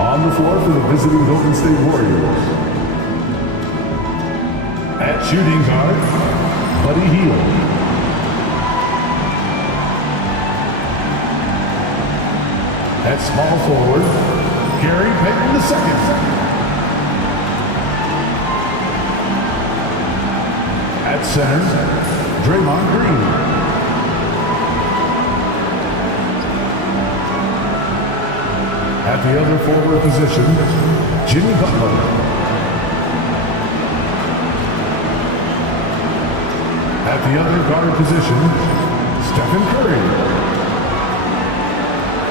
On the floor for the visiting Golden State Warriors. At shooting guard, Buddy Hield. At small forward, Gary Payton II. At center, Draymond Green. At the other forward position, Jimmy Butler. At the other guard position, Stephen Curry.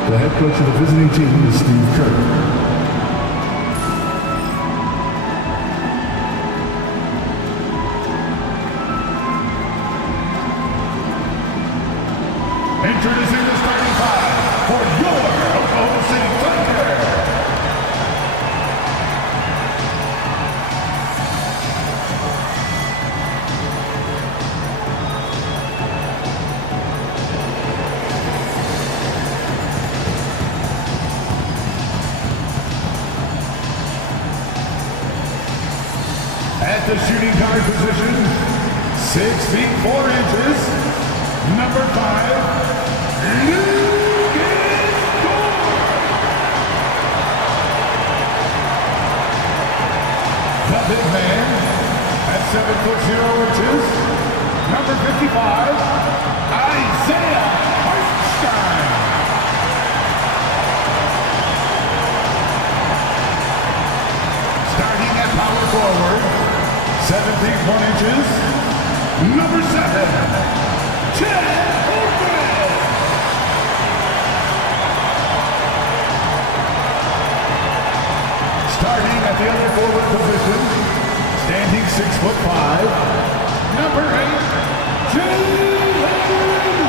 The head coach of the visiting team is Steve Kerr. Introducing the starting five for your Oklahoma City Thunder. At the shooting guard position, 6 feet 4 inches, number 5, the big man at 7 foot 0 inches, number 55, Isaiah Hartenstein. Starting at power forward, 7 feet 1 inches, number 7, Chad Holmgren. Starting at the other forward position, standing 6'5", number 8, Jayson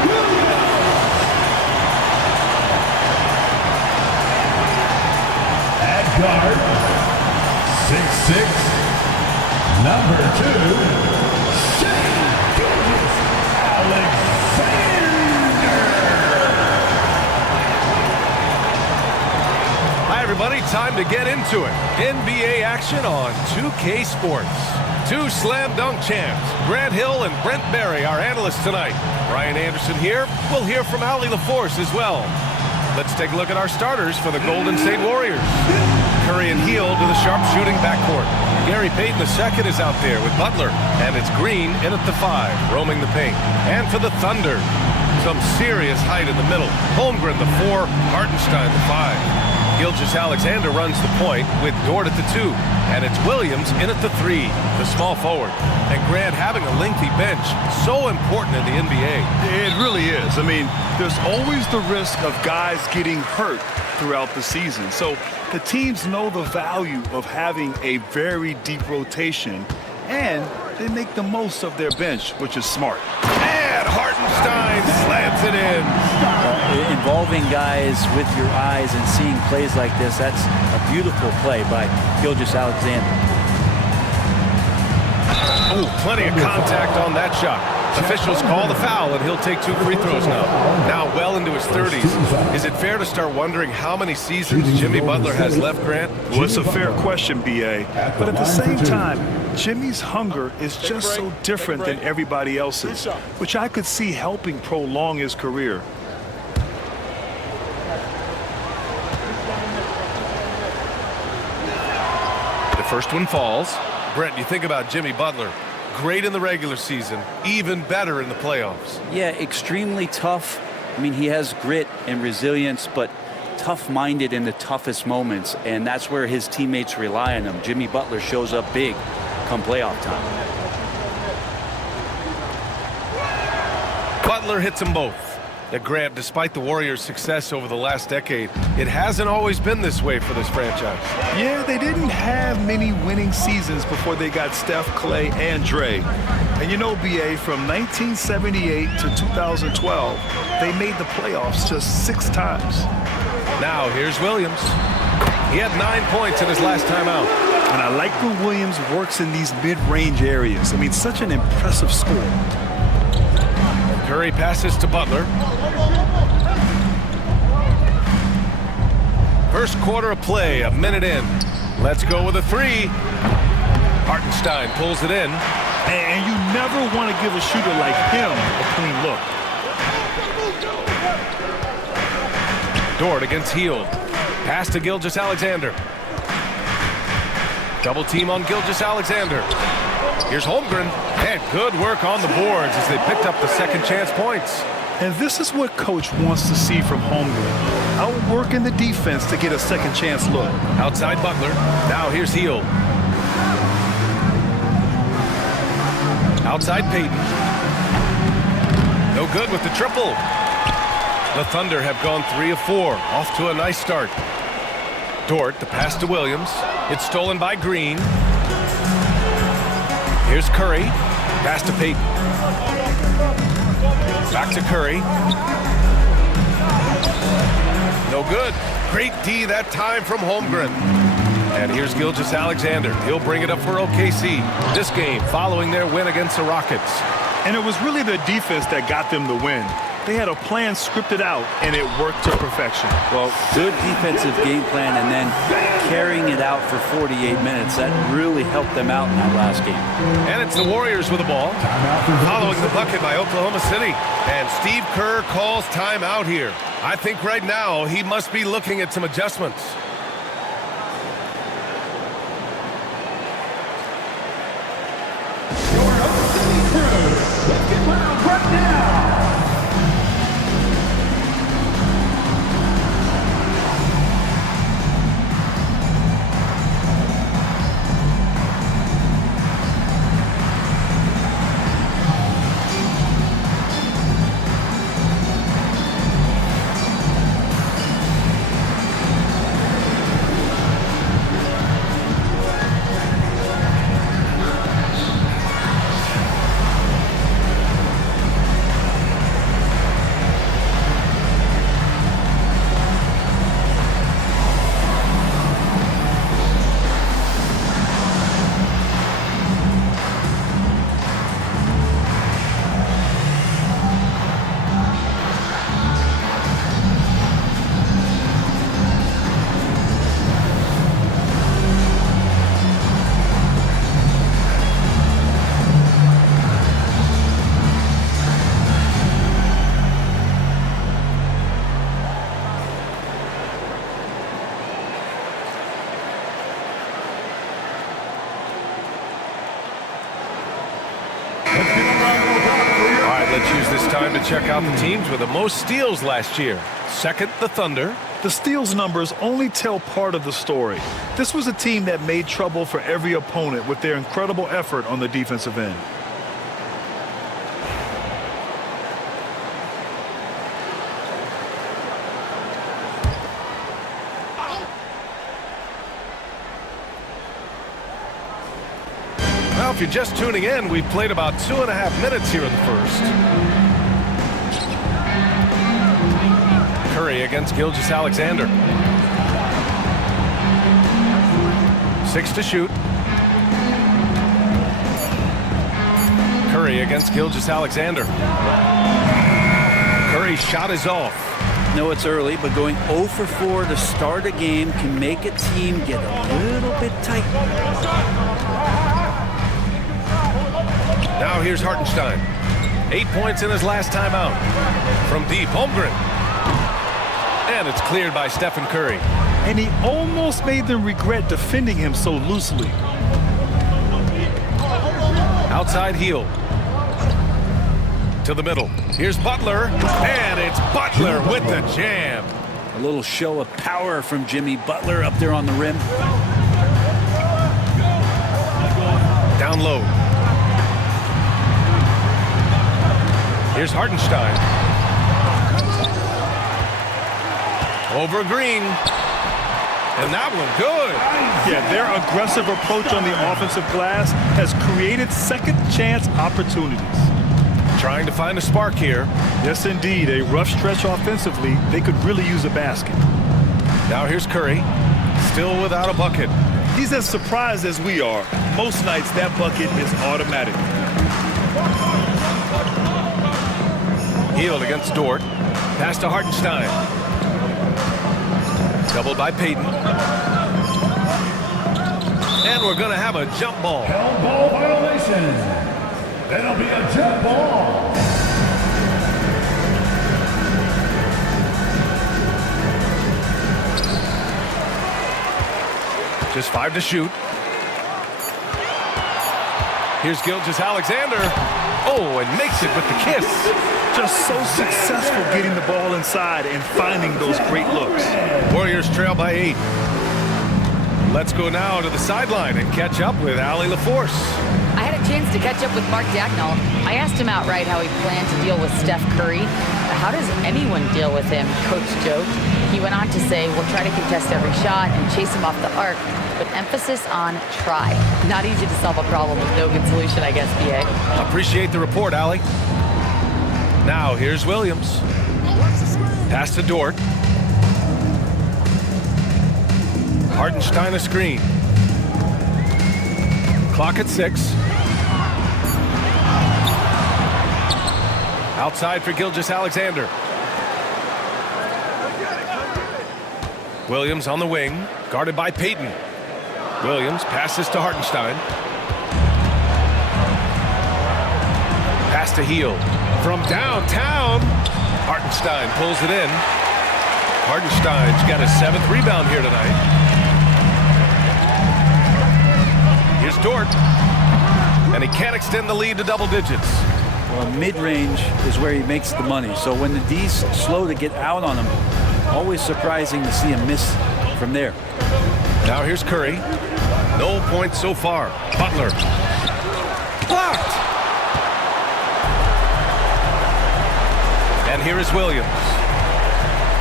Williams. At guard, 6'6", number 2, Hi everybody, time to get into it. NBA action on 2K Sports. 2 slam dunk champs, Grant Hill and Brent Barry, our analysts tonight. Brian Anderson here. We'll hear from Allie LaForce as well. Let's take a look at our starters for the Golden State Warriors. Curry and Hield to the sharpshooting backcourt. Gary Payton II is out there with Butler, and it's Green in at the 5, roaming the paint. And for the Thunder, some serious height in the middle. Holmgren the 4, Hartenstein the 5. Gilgeous-Alexander runs the point with Dort at the 2, and it's Williams in at the 3, the small forward. And Grant, having a lengthy bench, so important in the NBA. It really is. I mean, there's always the risk of guys getting hurt throughout the season. So the teams know the value of having a very deep rotation, and they make the most of their bench, which is smart. And Hartenstein slams it in. Involving guys with your eyes and seeing plays like this, that's a beautiful play by Gilgeous-Alexander. Oh, plenty of contact on that shot. Officials call the foul, and he'll take 2 free throws now. Now well into his 30s. Is it fair to start wondering how many seasons Jimmy Butler has left, Grant? Well, it's a fair question, B.A. But at the same time, Jimmy's hunger is just so different than everybody else's, which I could see helping prolong his career. The first one falls. Brent, you think about Jimmy Butler. Great in the regular season, even better in the playoffs. Yeah, extremely tough. I mean, he has grit and resilience, but tough-minded in the toughest moments, and that's where his teammates rely on him. Jimmy Butler shows up big come playoff time. Butler hits them both. Now, Grant, despite the Warriors' success over the last decade, it hasn't always been this way for this franchise. Yeah, they didn't have many winning seasons before they got Steph, Clay, and Dre. And you know, B.A., from 1978 to 2012, they made the playoffs just 6 times. Now, here's Williams. He had 9 points in his last time out. And I like when Williams works in these mid-range areas. I mean, such an impressive score. Curry passes to Butler. First quarter of play, a minute in. Let's go with a three. Hartenstein pulls it in. And you never want to give a shooter like him a clean look. Dort against Hield. Pass to Gilgeous-Alexander. Double team on Gilgeous-Alexander. Here's Holmgren. And good work on the boards as they picked up the second chance points. And this is what coach wants to see from Holmgren. Outworking the defense to get a second chance look. Outside Butler. Now here's Hield. Outside Payton. No good with the triple. The Thunder have gone 3 of 4. Off to a nice start. Dort, the pass to Williams. It's stolen by Green. Here's Curry. Pass to Payton. Back to Curry. No good. Great D that time from Holmgren. And here's Gilgeous-Alexander. He'll bring it up for OKC. This game following their win against the Rockets. And it was really their defense that got them the win. They had a plan scripted out, and it worked to perfection. Well, good defensive game plan and then carrying it out for 48 minutes. That really helped them out in that last game. And it's the Warriors with the ball. Following the bucket by Oklahoma City. And Steve Kerr calls timeout here. I think right now he must be looking at some adjustments. Let's get round right now. Check out the teams with the most steals last year. Second, the Thunder. The steals numbers only tell part of the story. This was a team that made trouble for every opponent with their incredible effort on the defensive end. Well, if you're just tuning in, we've played about 2.5 minutes here in the first. Curry against Gilgeous-Alexander. 6 to shoot. Curry against Gilgeous-Alexander. Curry's shot is off. No, it's early, but going 0 for 4 to start a game can make a team get a little bit tight. Now here's Hartenstein. 8 points in his last time out. From deep, Holmgren. And it's cleared by Stephen Curry. And he almost made them regret defending him so loosely. Outside Hield. To the middle. Here's Butler. And it's Butler with the jam. A little show of power from Jimmy Butler up there on the rim. Down low. Here's Hartenstein. Over Green. And that one good. Yeah, their aggressive approach on the offensive glass has created second chance opportunities. Trying to find a spark here. Yes, indeed. A rough stretch offensively. They could really use a basket. Now here's Curry. Still without a bucket. He's as surprised as we are. Most nights that bucket is automatic. Hield against Dort. Pass to Hartenstein. Doubled by Payton. And we're going to have a jump ball. Held ball violation. That'll be a jump ball. Just 5 to shoot. Here's Gilgeous-Alexander. Oh, and makes it with the kiss. Just so successful getting the ball inside and finding those great looks. Warriors trail by 8. Let's go now to the sideline and catch up with Allie LaForce. I had a chance to catch up with Mark Dagnall. I asked him outright how he planned to deal with Steph Curry. How does anyone deal with him? Coach joked. He went on to say, we'll try to contest every shot and chase him off the arc, but emphasis on try. Not easy to solve a problem with no good solution, I guess, BA. Appreciate the report, Allie. Now, here's Williams. Pass to Dort. Hartenstein a screen. Clock at 6. Outside for Gilgeous-Alexander. Williams on the wing, guarded by Payton. Williams passes to Hartenstein. Pass to Hield. From downtown, Hartenstein pulls it in. Hartenstein's got his 7th rebound here tonight. Here's Dort. And he can't extend the lead to double digits. Well, mid-range is where he makes the money. So when the D's slow to get out on him, always surprising to see him miss from there. Now here's Curry. No points so far. Butler. Blocked! And here is Williams.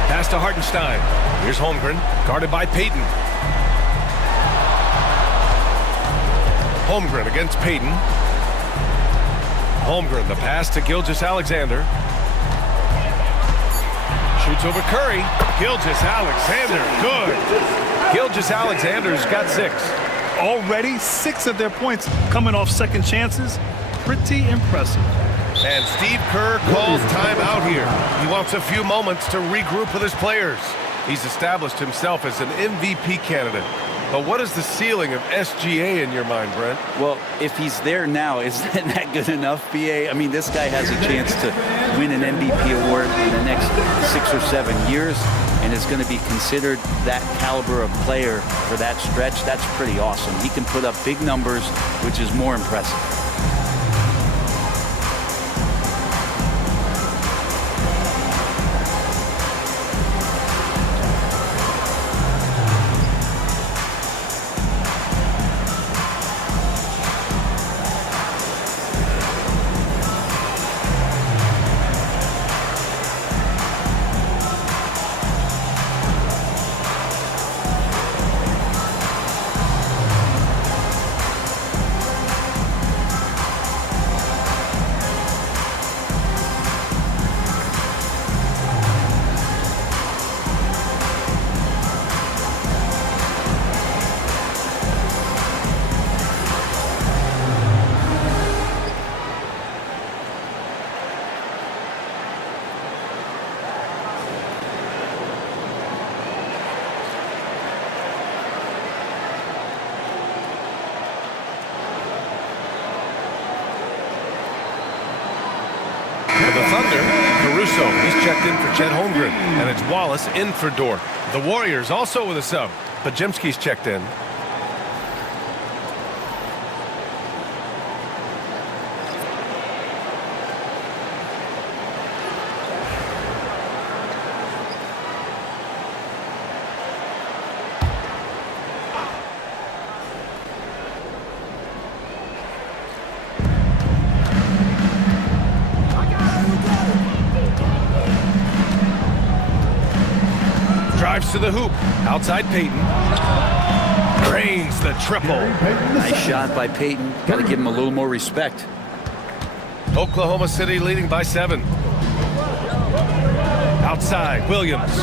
Pass to Hartenstein. Here's Holmgren, guarded by Payton. Holmgren against Payton. Holmgren, the pass to Gilgeous-Alexander. Shoots over Curry. Gilgeous-Alexander, good. Gilgeous-Alexander's got 6. Already 6 of their points coming off second chances. Pretty impressive. And Steve Kerr calls timeout here. He wants a few moments to regroup with his players. He's established himself as an MVP candidate. But what is the ceiling of SGA in your mind, Brent? Well, if he's there now, is that good enough, BA? I mean, this guy has a chance to win an MVP award in the next 6 or 7 years and is going to be considered that caliber of player for that stretch. That's pretty awesome. He can put up big numbers, which is more impressive. For the Thunder, Caruso, he's checked in for Chet Holmgren, and it's Wallace in for Dort. The Warriors also with a sub, but Jemski's checked in. Drives to the hoop. Outside Payton. Drains the triple. Nice shot by Payton. Got to give him a little more respect. Oklahoma City leading by 7. Outside, Williams.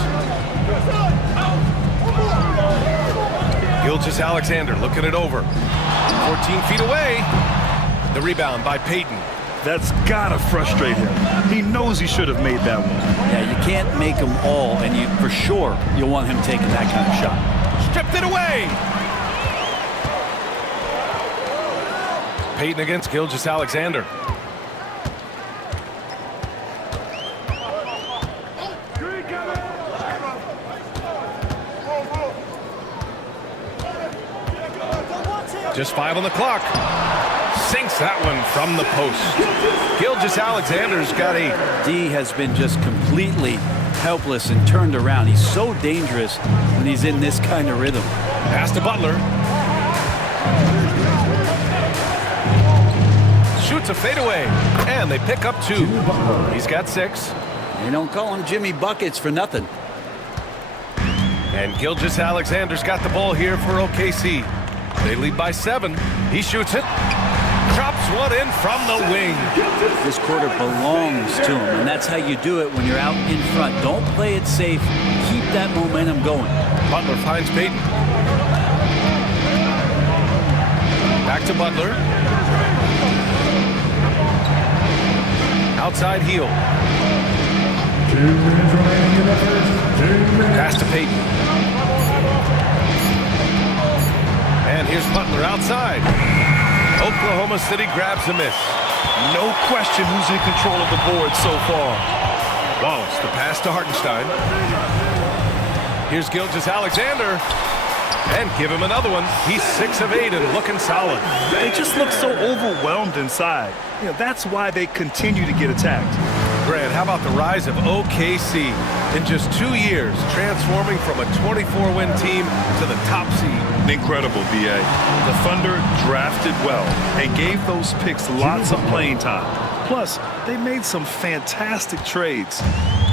Gilgeous-Alexander looking it over. 14 feet away. The rebound by Payton. That's gotta frustrate him. He knows he should have made that one. Yeah, you can't make them all, and for sure you'll want him taking that kind of shot. Stripped it away. Payton against Gilgeous-Alexander. Just 5 on the clock. Sinks that one from the post. Gilgeous-Alexander's got 8. D has been just completely helpless and turned around. He's so dangerous when he's in this kind of rhythm. Pass to Butler. Shoots a fadeaway, and they pick up 2. He's got 6. They don't call him Jimmy Buckets for nothing. And Gilgeous-Alexander's got the ball here for OKC. They lead by 7. He shoots it. Drops one in from the wing. This quarter belongs to him, and that's how you do it when you're out in front. Don't play it safe. Keep that momentum going. Butler finds Payton. Back to Butler. Outside heel. 2 minutes remaining in the first. 2 minutes. Pass to Payton. And here's Butler outside. Oklahoma City grabs a miss. No question who's in control of the board so far. Wallace, the pass to Hartenstein. Here's Gilgeous-Alexander. And give him another one. He's 6 of 8 and looking solid. They just look so overwhelmed inside. You know, that's why they continue to get attacked. Grant, how about the rise of OKC? In just 2 years, transforming from a 24-win team to the top seed. Incredible, B.A. The Thunder drafted well and gave those picks lots of playing time. Plus, they made some fantastic trades.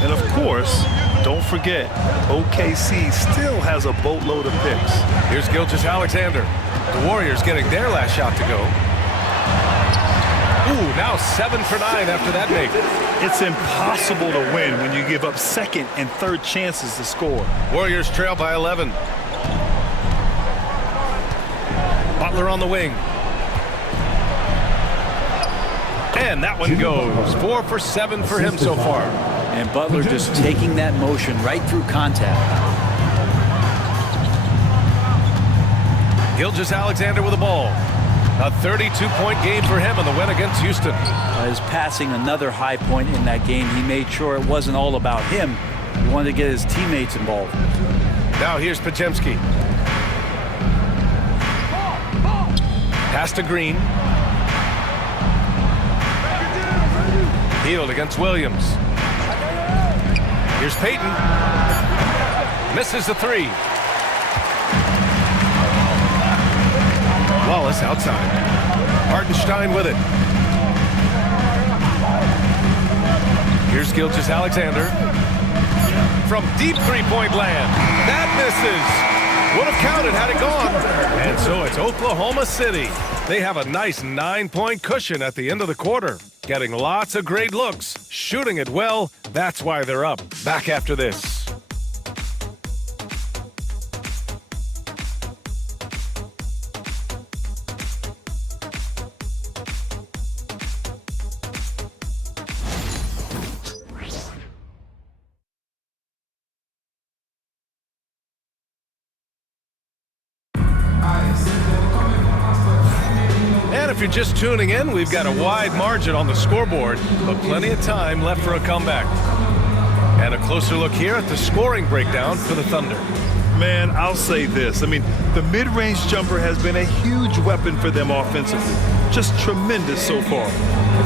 And of course, don't forget, OKC still has a boatload of picks. Here's Gilgeous-Alexander. The Warriors getting their last shot to go. Ooh, now 7 for 9 after that make. It's impossible to win when you give up second and third chances to score. Warriors trail by 11. Butler on the wing. And that one goes. 4 for 7 for him so far. And Butler just taking that motion right through contact. Gilgeous-Alexander with the ball. A 32-point game for him in the win against Houston. His passing, another high point in that game. He made sure it wasn't all about him. He wanted to get his teammates involved. Now here's Podziemski. Pass to Green. Healed against Williams. Here's Payton. Misses the 3. Wallace outside. Hartenstein with it. Here's Gilgeous-Alexander. From deep three-point land. That misses. Would have counted had it gone. And so it's Oklahoma City. They have a nice 9-point cushion at the end of the quarter. Getting lots of great looks. Shooting it well. That's why they're up. Back after this. And if you're just tuning in, we've got a wide margin on the scoreboard, but plenty of time left for a comeback. And a closer look here at the scoring breakdown for the Thunder. Man, I'll say this. I mean, the mid-range jumper has been a huge weapon for them offensively. Just tremendous so far.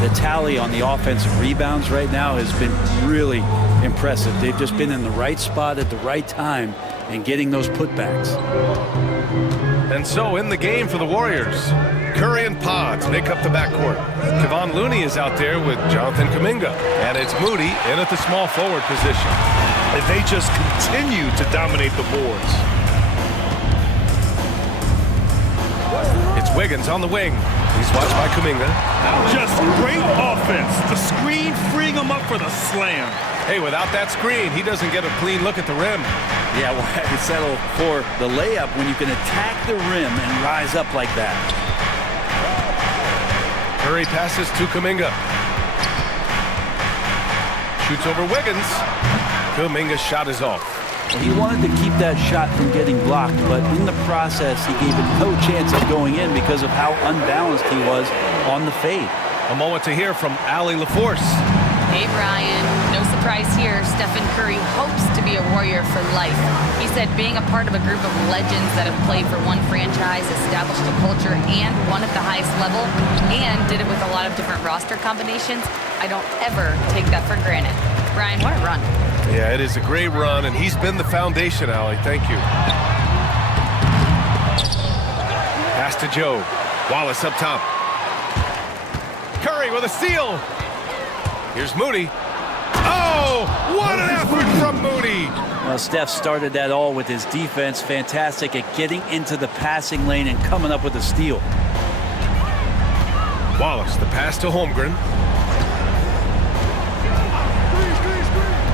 The tally on the offensive rebounds right now has been really impressive. They've just been in the right spot at the right time and getting those putbacks. And so in the game for the Warriors, Curry and Pods make up the backcourt. Kevon Looney is out there with Jonathan Kuminga. And it's Moody in at the small forward position. And they just continue to dominate the boards. It's Wiggins on the wing. He's watched by Kuminga. Just great offense. The screen freeing him up for the slam. Hey, without that screen, he doesn't get a clean look at the rim. Yeah, well, I could settle for the layup when you can attack the rim and rise up like that. Curry passes to Kuminga. Shoots over Wiggins. Kuminga's shot is off. Well, he wanted to keep that shot from getting blocked, but in the process, he gave it no chance of going in because of how unbalanced he was on the fade. A moment to hear from Allie LaForce. Hey, Brian. No surprise here. Stephen Curry hopes to be a Warrior for life. He said being a part of a group of legends that have played for one franchise, established a culture, and won at the highest level, and did it with a lot of different roster combinations, I don't ever take that for granted. Brian, what a run. Yeah, it is a great run, and he's been the foundation, Allie. Thank you. Pass to Joe. Wallace up top. Curry with a steal. Here's Moody. Oh, what an effort from Moody. Well, Steph started that all with his defense. Fantastic at getting into the passing lane and coming up with a steal. Wallace, the pass to Holmgren.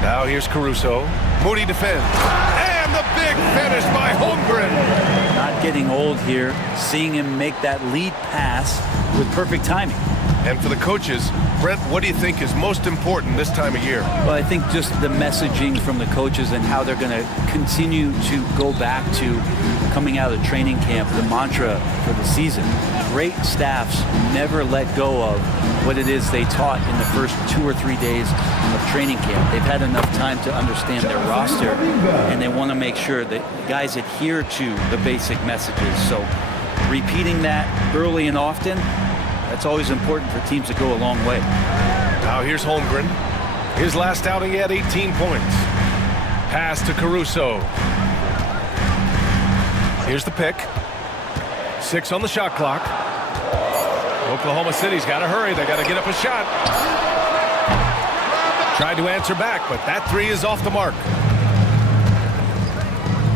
Now here's Caruso. Moody defends. And the big finish by Holmgren. Not getting old here. Seeing him make that lead pass with perfect timing. And for the coaches, Brent, what do you think is most important this time of year? Well, I think just the messaging from the coaches and how they're going to continue to go back to coming out of training camp, the mantra for the season. Great staffs never let go of what it is they taught in the first 2 or 3 days of training camp. They've had enough time to understand their roster, and they want to make sure that guys adhere to the basic messages. So repeating that early and often, that's always important for teams to go a long way. Now here's Holmgren. His last outing, he had 18 points. Pass to Caruso. Here's the pick. 6 on the shot clock. Oklahoma City's got to hurry. They got to get up a shot. Tried to answer back, but that 3 is off the mark.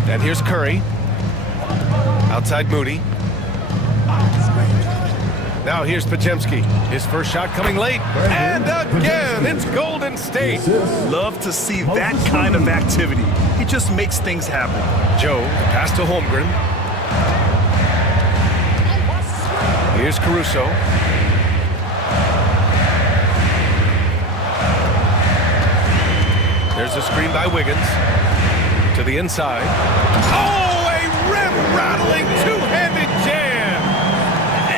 And here's Curry. Outside Moody. Now here's Podziemski. His first shot coming late. And again, it's Golden State. Love to see that kind of activity. He just makes things happen. Joe, pass to Holmgren. Here's Caruso. There's a screen by Wiggins. To the inside. Oh, a rim-rattling two-handed jam.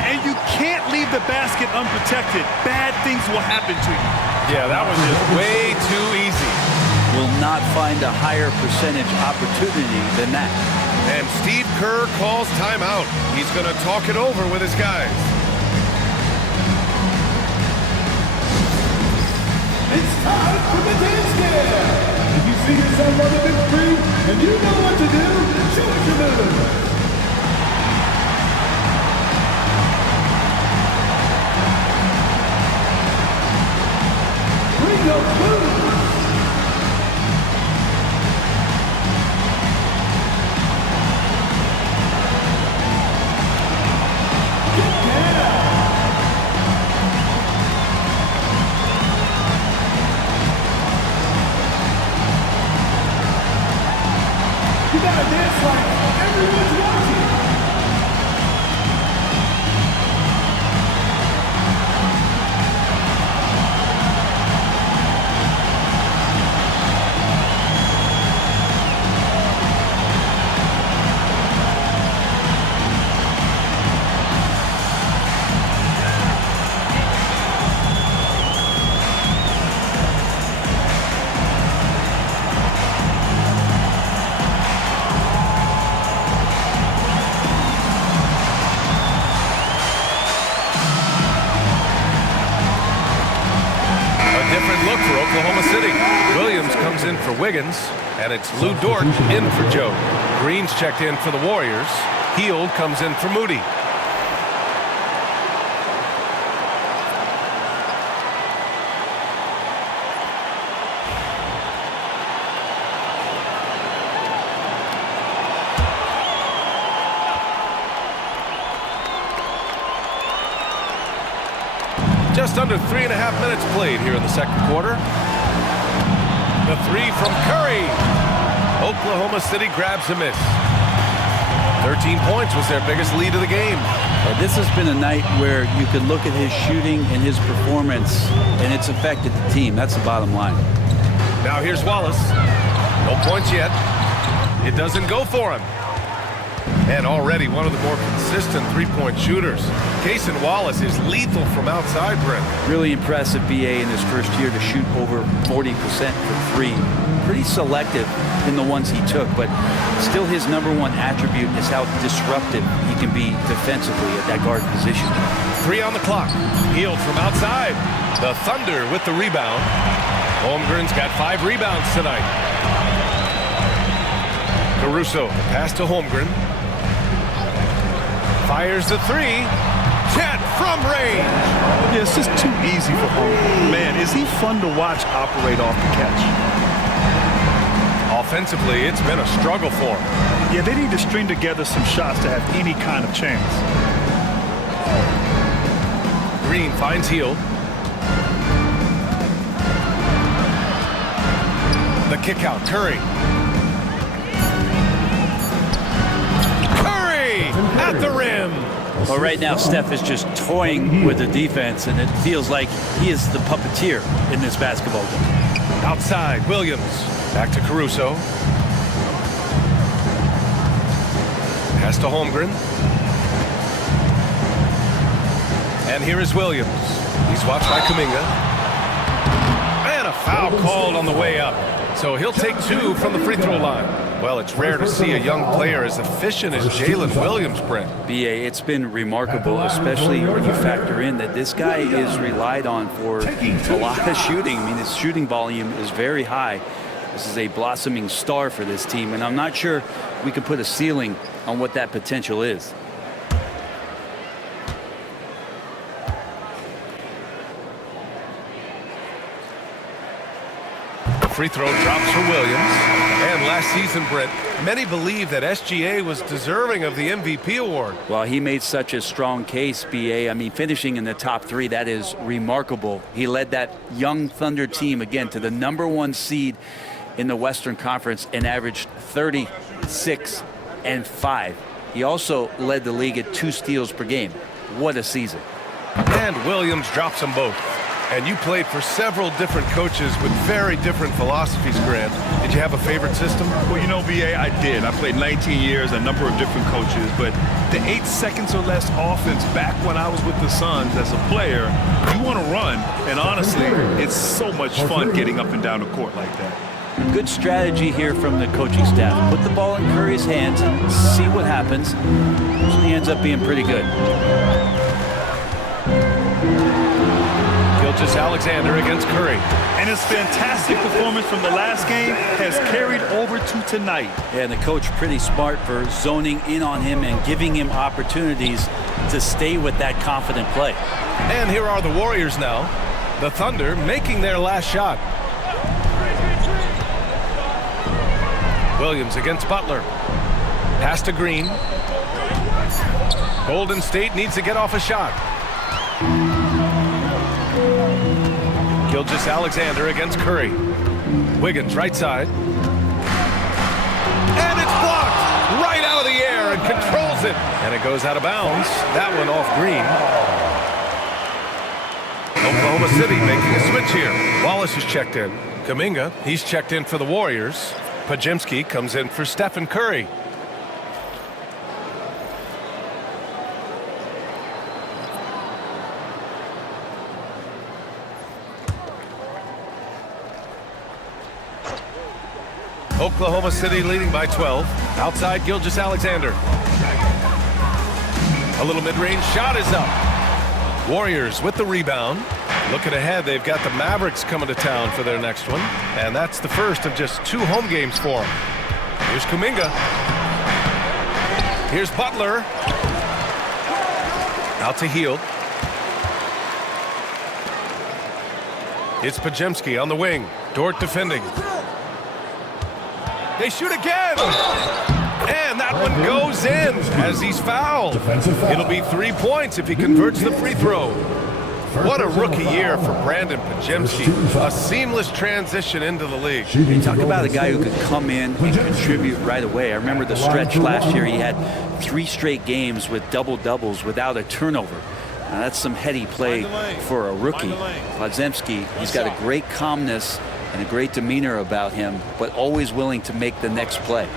And you can't leave the basket unprotected. Bad things will happen to you. Yeah, that was just way too easy. Will not find a higher percentage opportunity than that. And Steve Kerr calls timeout. He's going to talk it over with his guys. It's time for the dance game. If you see yourself on the big screen and you know what to do, show us your move. Bring your move. You gotta dance like everyone's watching. Oklahoma City. Williams comes in for Wiggins, and it's Lou Dort in for Joe. Green's checked in for the Warriors. Hield comes in for Moody. Just under 3.5 minutes played here in the second quarter. The 3 from Curry. Oklahoma City grabs a miss. 13 points was their biggest lead of the game. This has been a night where you can look at his shooting and his performance, and it's affected the team. That's the bottom line. Now here's Wallace. No points yet. It doesn't go for him. And already one of the more consistent three-point shooters. Jayson Wallace is lethal from outside, Brent. Really impressive BA in his first year to shoot over 40% for three. Pretty selective in the ones he took, but still his #1 attribute is how disruptive he can be defensively at that guard position. 3 on the clock. Hield from outside. The Thunder with the rebound. Holmgren's got 5 rebounds tonight. Caruso, pass to Holmgren. Fires the 3. Chet from range. Yeah, it's just too easy for Holmgren. Man, is he fun to watch operate off the catch. Offensively, it's been a struggle for him. Yeah, they need to string together some shots to have any kind of chance. Green finds Hield. The kick out, Curry. Curry at the rim. Well, right now, Steph is just toying with the defense, and it feels like he is the puppeteer in this basketball game. Outside, Williams. Back to Caruso. Pass to Holmgren. And here is Williams. He's watched by Kuminga. And a foul called on the way up. So he'll take 2 from the free throw line. Well, it's rare to see a young player as efficient as Jalen Williams, Brent. BA, it's been remarkable, especially when you factor in that this guy is relied on for a lot of shooting. I mean, his shooting volume is very high. This is a blossoming star for this team, and I'm not sure we can put a ceiling on what that potential is. Free throw drops for Williams. And last season, Brent, many believe that SGA was deserving of the MVP award. Well, he made such a strong case, BA. I mean, finishing in the top 3, that is remarkable. He led that young Thunder team, again, to the #1 seed in the Western Conference and averaged 36 and 5. He also led the league at 2 steals per game. What a season. And Williams drops them both. And you played for several different coaches with very different philosophies, Grant. Did you have a favorite system? Well, you know, BA, I did. I played 19 years, a number of different coaches, but the 8 seconds or less offense back when I was with the Suns as a player, you want to run, and honestly, it's so much fun getting up and down the court like that. Good strategy here from the coaching staff. Put the ball in Curry's hands, see what happens. Usually ends up being pretty good. Alexander against Curry. And his fantastic performance from the last game has carried over to tonight. Yeah, and the coach pretty smart for zoning in on him and giving him opportunities to stay with that confident play. And here are the Warriors now. The Thunder making their last shot. Williams against Butler. Pass to Green. Golden State needs to get off a shot. Alexander against Curry. Wiggins right side. And it's blocked right out of the air and controls it. And it goes out of bounds. That one off Green. Oklahoma City making a switch here. Wallace is checked in. Kuminga, he's checked in for the Warriors. Podziemski comes in for Stephen Curry. Oklahoma City leading by 12. Outside, Alexander. A little mid-range shot is up. Warriors with the rebound. Looking ahead, they've got the Mavericks coming to town for their next one. And that's the first of just 2 home games for them. Here's Kuminga. Here's Butler. Out to Hield. It's Podziemski on the wing. Dort defending. They shoot again. And that one goes in as he's fouled. It'll be 3 points if he converts the free throw. What a rookie year for Brandon Podziemski. A seamless transition into the league. You talk about a guy who could come in and contribute right away. I remember the stretch last year. He had 3 straight games with double-doubles without a turnover. Now, that's some heady play for a rookie. Podziemski, he's got a great calmness and a great demeanor about him, but always willing to make the next play.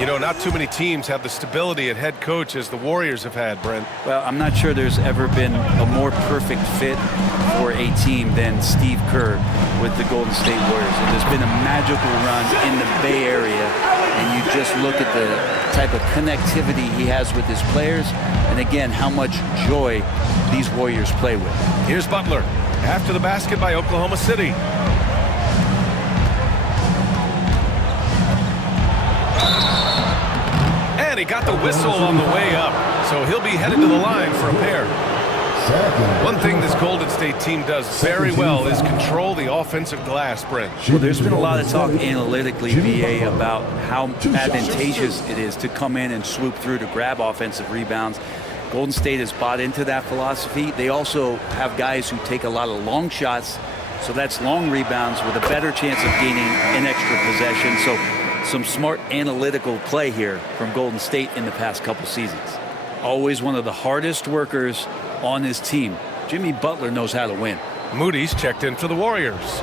You know, not too many teams have the stability at head coach as the Warriors have had, Brent. Well, I'm not sure there's ever been a more perfect fit for a team than Steve Kerr with the Golden State Warriors. It has been a magical run in the Bay Area, and you just look at the type of connectivity he has with his players, and again, how much joy these Warriors play with. Here's Butler after the basket by Oklahoma City. And he got the whistle on the way up, so he'll be headed to the line for a pair. One thing this Golden State team does very well is control the offensive glass, Brent. Well, there's been a lot of talk analytically, VA, about how advantageous it is to come in and swoop through to grab offensive rebounds. Golden State has bought into that philosophy. They also have guys who take a lot of long shots, so that's long rebounds with a better chance of gaining an extra possession. So some smart analytical play here from Golden State in the past couple seasons. Always one of the hardest workers on his team. Jimmy Butler knows how to win. Moody's checked in for the Warriors.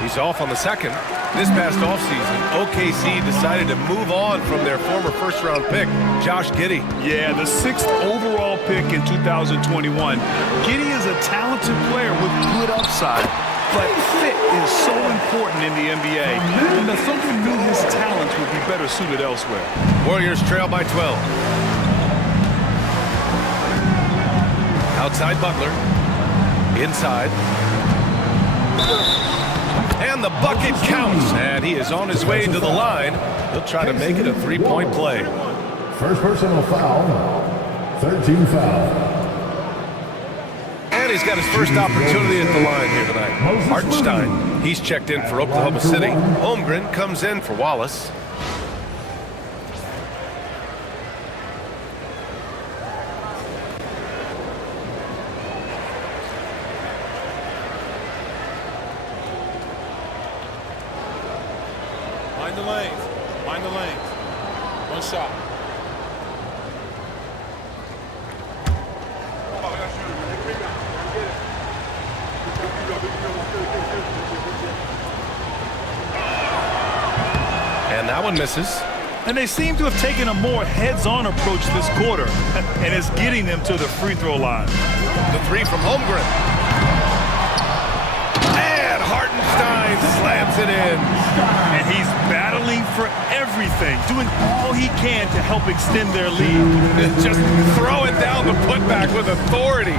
He's off on the second. This past offseason, OKC decided to move on from their former first-round pick, Josh Giddey. Yeah, the 6th overall pick in 2021. Giddey is a talented player with good upside, but fit is so important in the NBA. And the Thunder knew his talents would be better suited elsewhere. Warriors trail by 12. Outside Butler. Inside. And the bucket counts, and he is on his way to the line. He'll try to make it a three-point play. First personal foul, 13 foul. And he's got his first opportunity at the line here tonight. Hartenstein, he's checked in for Oklahoma City. Holmgren comes in for Wallace. Mind the lanes. Mind the lanes. One shot. And that one misses. And they seem to have taken a more heads-on approach this quarter, and it's getting them to the free throw line. The three from Holmgren. And Hartenstein slams it in. And he's battling for everything, doing all he can to help extend their lead. Just throw it down the putback with authority.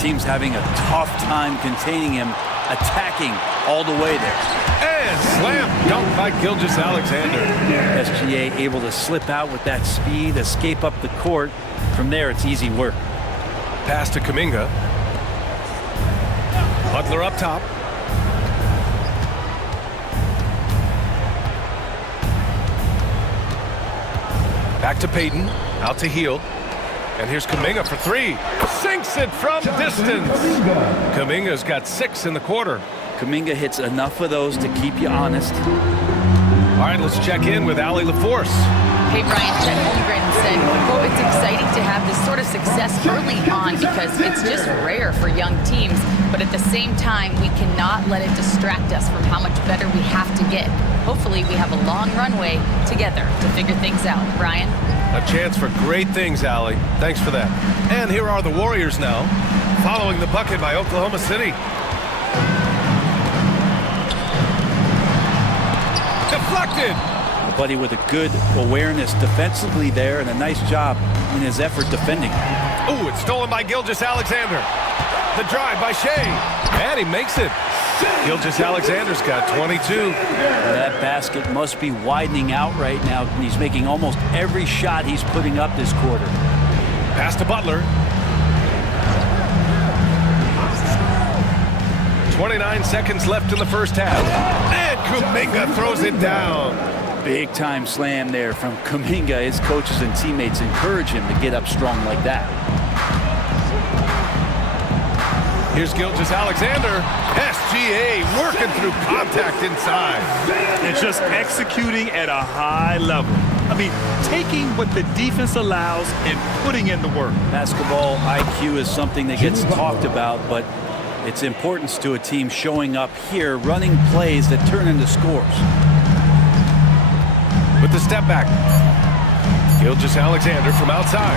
Team's having a tough time containing him, attacking all the way there. And slam dunk by Gilgeous-Alexander. SGA able to slip out with that speed, escape up the court. From there, it's easy work. Pass to Kuminga. Butler up top. Back to Payton. Out to Hield. And here's Kuminga for three. Sinks it from distance. Kuminga's got 6 in the quarter. Kuminga hits enough of those to keep you honest. All right, let's check in with Allie LaForce. Hey, Brian, Chet Holmgren said, quote, it's exciting to have this sort of success early on because it's just rare for young teams. But at the same time, we cannot let it distract us from how much better we have to get. Hopefully, we have a long runway together to figure things out. Brian? A chance for great things, Allie. Thanks for that. And here are the Warriors now, following the bucket by Oklahoma City. Deflected. Buddy with a good awareness defensively there and a nice job in his effort defending. Ooh, it's stolen by Gilgeous-Alexander. The drive by Shea. And he makes it. Gilgeous-Alexander's got 22. That basket must be widening out right now. He's making almost every shot he's putting up this quarter. Pass to Butler. 29 seconds left in the first half. And Kuminga throws it down. Big time slam there from Kuminga. His coaches and teammates encourage him to get up strong like that. Here's Gilgeous-Alexander. SGA working through contact inside. And just executing at a high level. I mean, taking what the defense allows and putting in the work. Basketball IQ is something that gets talked about, but its importance to a team showing up here, running plays that turn into scores. With the step back. Gilgeous-Alexander from outside.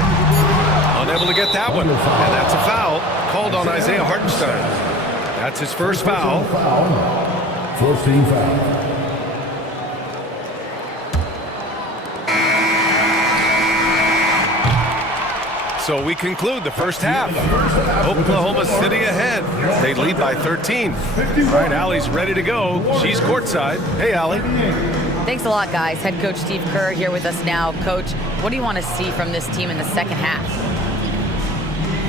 Unable to get that one. And that's a foul called on Isaiah Hartenstein. That's his first foul. First team foul. So we conclude the first half. Oklahoma City ahead. They lead by 13. All right, Allie's ready to go. She's courtside. Hey, Allie. Thanks a lot, guys. Head coach Steve Kerr here with us now. Coach, what do you want to see from this team in the second half?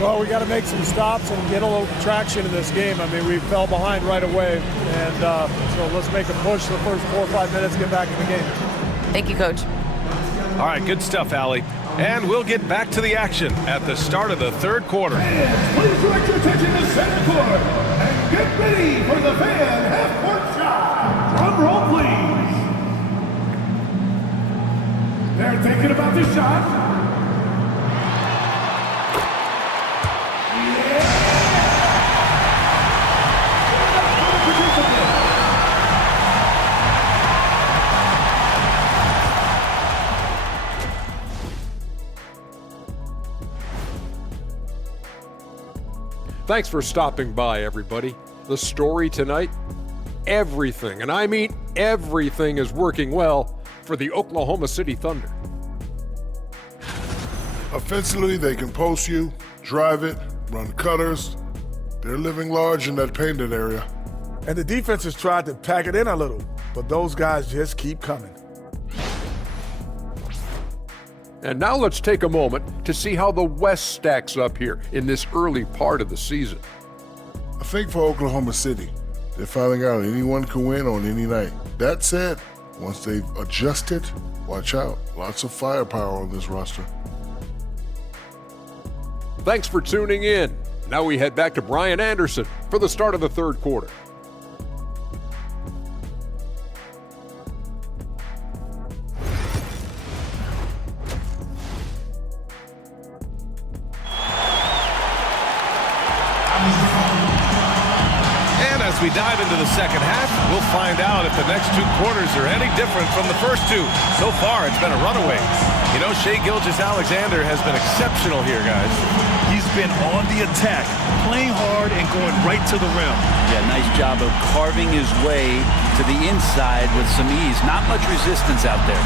Well, we got to make some stops and get a little traction in this game. I mean, we fell behind right away, and so let's make a push the first 4 or 5 minutes, get back in the game. Thank you, Coach. All right, good stuff, Allie. And we'll get back to the action at the start of the third quarter. Please direct your attention to center court and get ready for the fan half-court shot. Drum roll, please. They're thinking about the shot. Thanks for stopping by, everybody. The story tonight, everything, and I mean everything, is working well for the Oklahoma City Thunder. Offensively, they can post you, drive it, run cutters. They're living large in that painted area. And the defense has tried to pack it in a little, but those guys just keep coming. And now let's take a moment to see how the West stacks up here in this early part of the season. I think for Oklahoma City, they're finding out anyone can win on any night. That said, once they've adjusted, watch out. Lots of firepower on this roster. Thanks for tuning in. Now we head back to Brian Anderson for the start of the third quarter. As we dive into the second half, we'll find out if the next two quarters are any different from the first two. So far, it's been a runaway. You know, Shai Gilgeous-Alexander has been exceptional here, guys. He's been on the attack, playing hard and going right to the rim. Yeah, nice job of carving his way to the inside with some ease. Not much resistance out there.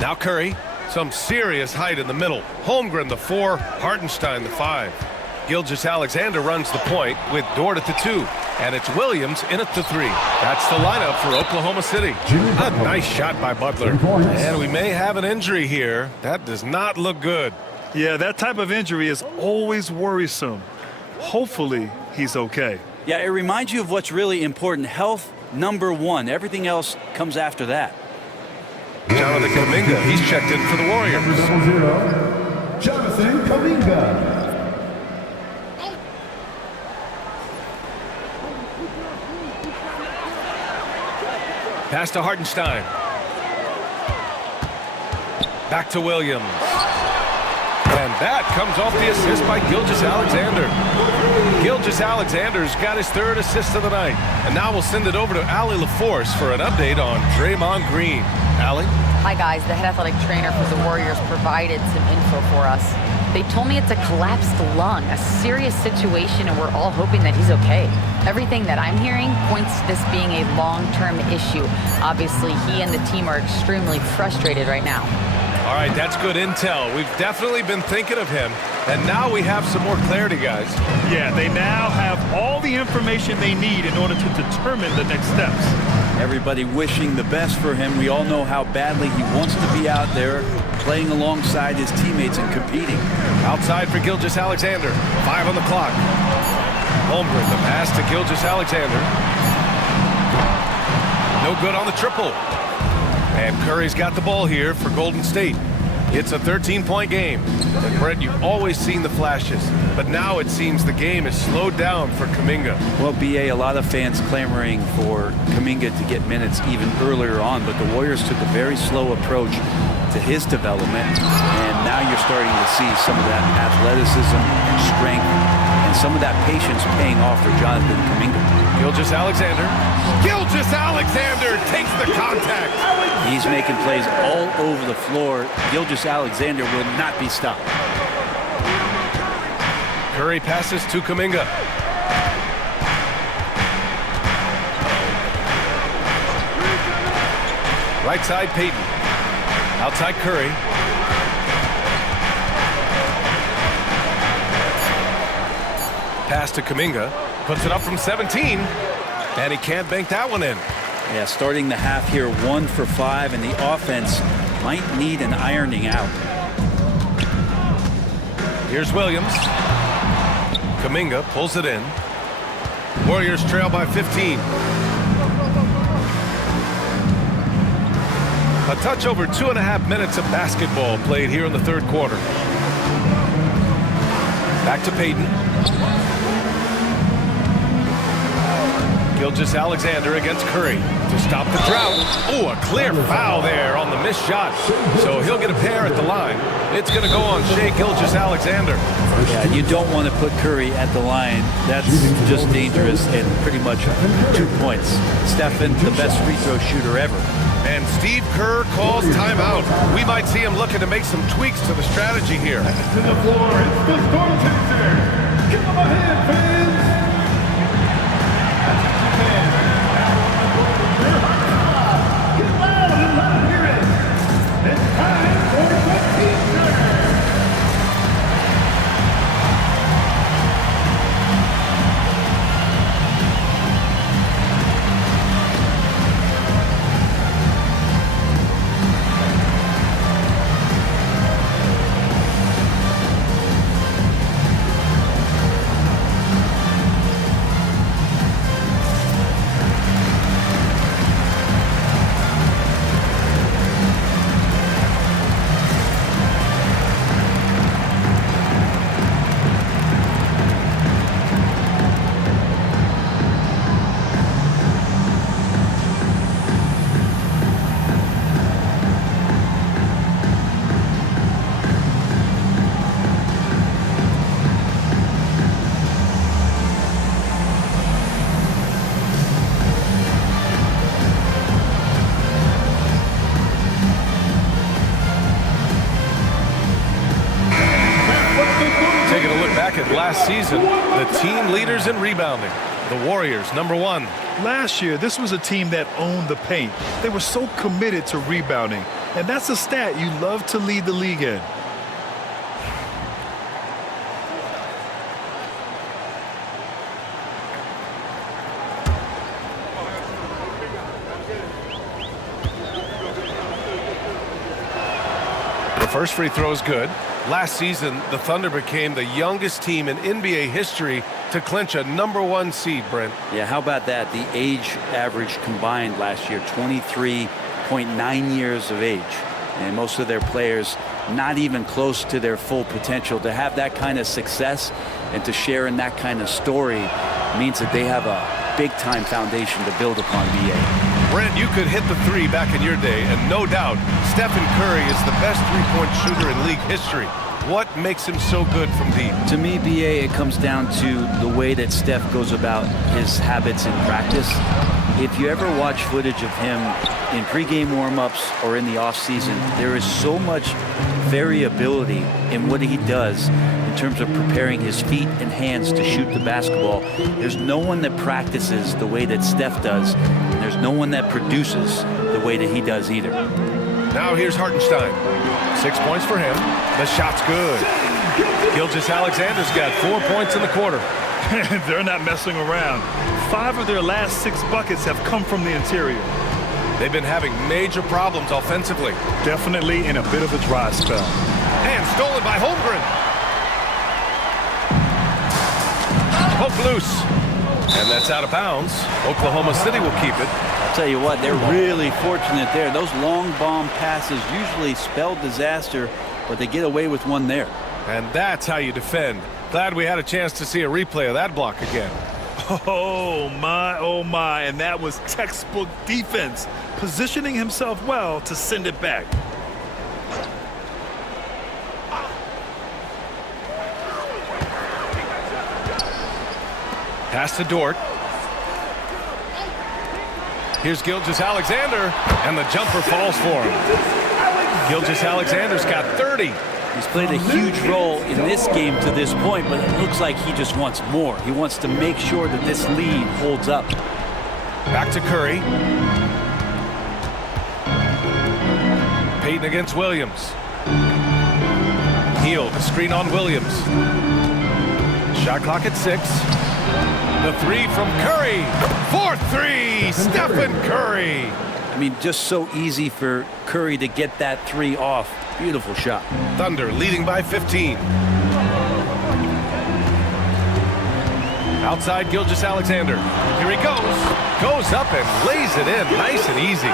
Now Curry, some serious height in the middle. Holmgren the 4, Hartenstein the 5. Gilgeous-Alexander runs the point with Dort at the 2. And it's Williams in at the 3. That's the lineup for Oklahoma City. A nice shot by Butler. And we may have an injury here. That does not look good. Yeah, that type of injury is always worrisome. Hopefully, he's okay. Yeah, it reminds you of what's really important. Health, number one. Everything else comes after that. Jonathan Kuminga, he's checked in for the Warriors. Number 0, Jonathan Kuminga. Pass to Hartenstein. Back to Williams. And that comes off the assist by Gilgeous-Alexander. Gilgeous-Alexander's got his third assist of the night. And now we'll send it over to Allie LaForce for an update on Draymond Green. Allie? Hi, guys. The head athletic trainer for the Warriors provided some info for us. They told me it's a collapsed lung, a serious situation, and we're all hoping that he's okay. Everything that I'm hearing points to this being a long-term issue. Obviously, he and the team are extremely frustrated right now. All right, that's good intel. We've definitely been thinking of him, and now we have some more clarity, guys. Yeah, they now have all the information they need in order to determine the next steps. Everybody wishing the best for him. We all know how badly he wants to be out there playing alongside his teammates and competing. Outside for Gilgeous-Alexander. 5 on the clock. Holmgren, the pass to Gilgeous-Alexander. No good on the triple. And Curry's got the ball here for Golden State. It's a 13-point game. And Brett, you've always seen the flashes, but now it seems the game is slowed down for Kuminga. Well, BA, a lot of fans clamoring for Kuminga to get minutes even earlier on, but the Warriors took a very slow approach to his development, and now you're starting to see some of that athleticism and strength and some of that patience paying off for Jonathan Kuminga. Gilgeous-Alexander takes the contact. He's making plays all over the floor. Gilgeous-Alexander will not be stopped. Curry passes to Kuminga. Right side, Payton. Outside Curry. Pass to Kuminga. Puts it up from 17. And he can't bank that one in. Yeah, starting the half here 1 for 5, and the offense might need an ironing out. Here's Williams. Kuminga pulls it in. Warriors trail by 15. A touch over 2.5 minutes of basketball played here in the third quarter. Back to Payton. Gilgeous-Alexander against Curry to stop the drought. Oh, a clear foul there on the missed shot. So he'll get a pair at the line. It's going to go on Shai Gilgeous-Alexander. Yeah, you don't want to put Curry at the line. That's just dangerous, and pretty much 2 points. Stephen, the best free throw shooter ever. And Steve Kerr calls timeout. We might see him looking to make some tweaks to the strategy here. To the floor, it's the storm chaser. Give him a hand, fans. Get loud and let him hear it. It's time for the teaser. Last season, the team leaders in rebounding. The Warriors, number 1. Last year, this was a team that owned the paint. They were so committed to rebounding, and that's a stat you love to lead the league in. The first free throw is good. Last season, the Thunder became the youngest team in NBA history to clinch a number 1 seed, Brent. Yeah, how about that? The age average combined last year, 23.9 years of age. And most of their players not even close to their full potential. To have that kind of success and to share in that kind of story means that they have a big-time foundation to build upon, BA. Brent, you could hit the 3 back in your day, and no doubt, Stephen Curry is the best three-point shooter in league history. What makes him so good from deep? To me, BA, it comes down to the way that Steph goes about his habits in practice. If you ever watch footage of him in pregame warm-ups or in the offseason, there is so much variability in what he does in terms of preparing his feet and hands to shoot the basketball. There's no one that practices the way that Steph does, and there's no one that produces the way that he does either. Now here's Hartenstein. 6 points for him. The shot's good. Gilgeous-Alexander's got 4 points in the quarter. They're not messing around. 5 of their last 6 buckets have come from the interior. They've been having major problems offensively. Definitely in a bit of a dry spell. And stolen by Holmgren. Hook loose. And that's out of bounds. Oklahoma City will keep it. I'll tell you what, they're really fortunate there. Those long bomb passes usually spell disaster, but they get away with one there. And that's how you defend. Glad we had a chance to see a replay of that block again. Oh my, and that was textbook defense, positioning himself well to send it back. Pass to Dort. Here's Gilgeous-Alexander, and the jumper falls for him. Gilgeous-Alexander's got 30. He's played a huge role in this game to this point, but it looks like he just wants more. He wants to make sure that this lead holds up. Back to Curry. Payton against Williams. Hield, the screen on Williams. Shot clock at 6. The three from Curry. 4-3, Stephen Curry. I mean, just so easy for Curry to get that 3 off. Beautiful shot. Thunder leading by 15. Outside Gilgeous-Alexander. Here he goes. Goes up and lays it in. Nice and easy.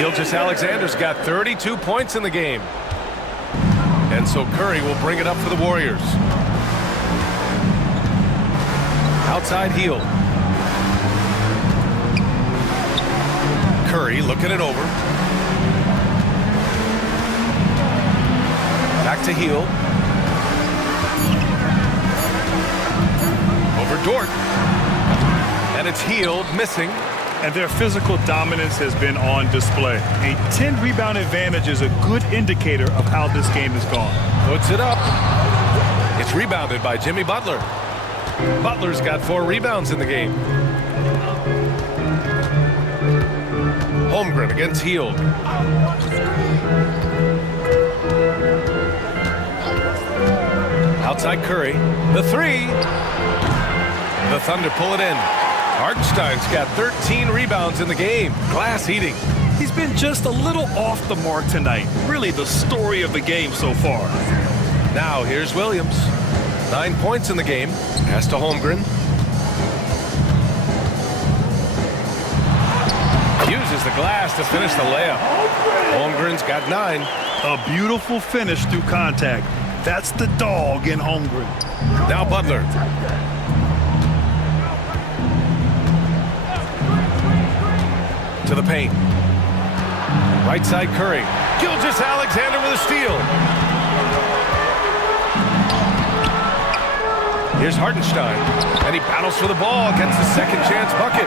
Gilgeous-Alexander's got 32 points in the game. And so Curry will bring it up for the Warriors. Outside Hield. Curry looking it over. Back to Hield. Over Dort. And it's Hield missing. And their physical dominance has been on display. A 10-rebound advantage is a good indicator of how this game has gone. Puts it up. It's rebounded by Jimmy Butler. Butler's got 4 rebounds in the game. Holmgren against Hield. Outside Curry. The 3. The Thunder pull it in. Hartenstein's got 13 rebounds in the game. Glass eating. He's been just a little off the mark tonight. Really the story of the game so far. Now here's Williams. 9 points in the game. Pass to Holmgren. Uses the glass to finish the layup. Holmgren's got 9. A beautiful finish through contact. That's the dog in Holmgren. Now Butler. To the paint. Right side Curry. Gilgeous-Alexander with a steal. Here's Hartenstein. And he battles for the ball. Gets the second chance bucket.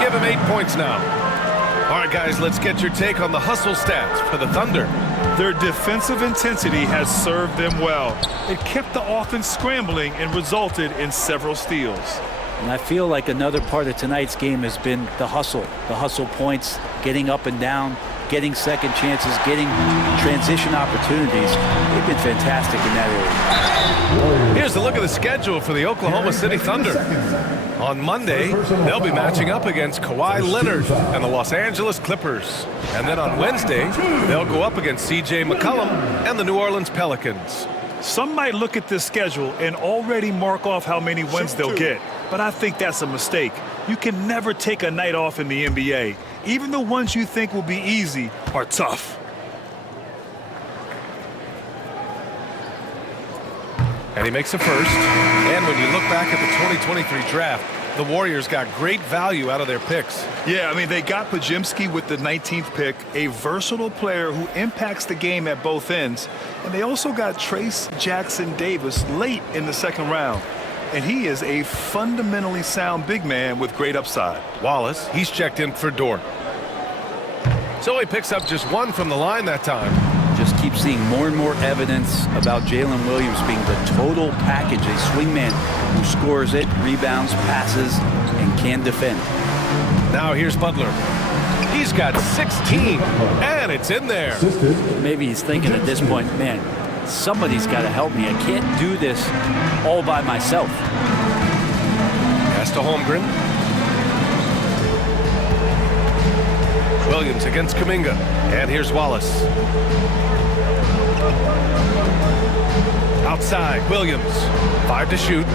Give him 8 points now. All right, guys, let's get your take on the hustle stats for the Thunder. Their defensive intensity has served them well. It kept the offense scrambling and resulted in several steals. And I feel like another part of tonight's game has been the hustle points, getting up and down, getting second chances, getting transition opportunities. They've been fantastic in that area. Here's a look at the schedule for the Oklahoma City Thunder. On Monday, they'll be matching up against Kawhi Leonard and the Los Angeles Clippers. And then on Wednesday, they'll go up against C.J. McCollum and the New Orleans Pelicans. Some might look at this schedule and already mark off how many wins they'll get. But I think that's a mistake. You can never take a night off in the NBA. Even the ones you think will be easy are tough. And he makes a first. And when you look back at the 2023 draft, the Warriors got great value out of their picks. Yeah, I mean, they got Podziemski with the 19th pick, a versatile player who impacts the game at both ends. And they also got Trace Jackson-Davis late in the second round. And he is a fundamentally sound big man with great upside. Wallace, he's checked in for Dort. So he picks up just 1 from the line that time. Just keep seeing more and more evidence about Jalen Williams being the total package, a swingman who scores it, rebounds, passes, and can defend. Now here's Butler. He's got 16, and it's in there. Maybe he's thinking at this point, man, somebody's got to help me. I can't do this all by myself. Pass to Holmgren. Williams against Kuminga. And here's Wallace. Outside, Williams. 5 to shoot.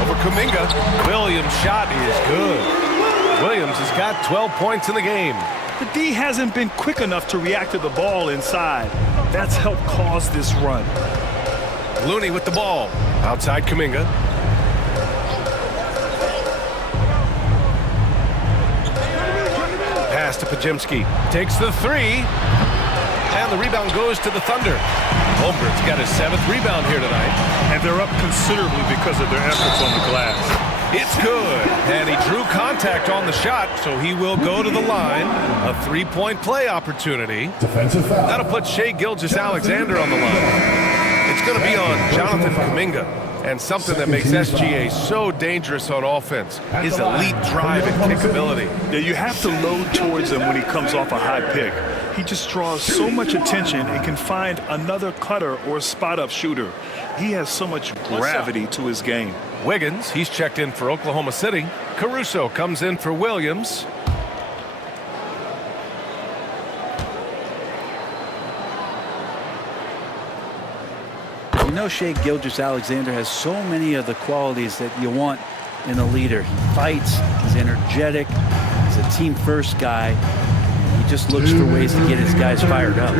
Over Kuminga. Williams' shot is good. Williams has got 12 points in the game. The D hasn't been quick enough to react to the ball inside. That's helped cause this run. Looney with the ball. Outside Kuminga. Pass to Podziemski. Takes the three. And the rebound goes to the Thunder. Holmgren's got his 7th rebound here tonight. And they're up considerably because of their efforts on the glass. It's good. And he drew contact on the shot, so he will go to the line. A 3-point play opportunity. Defensive foul. That'll put Shai Gilgeous-Alexander on the line. It's going to be on Jonathan Kuminga. And something that makes SGA so dangerous on offense, his elite drive and kick ability. Yeah, you have to load towards him when he comes off a high pick. He just draws so much attention and can find another cutter or spot-up shooter. He has so much gravity to his game. Wiggins, he's checked in for Oklahoma City. Caruso comes in for Williams. You know, Shai Gilgeous-Alexander has so many of the qualities that you want in a leader. He fights, he's energetic, he's a team-first guy. He just looks for ways to get his guys fired up.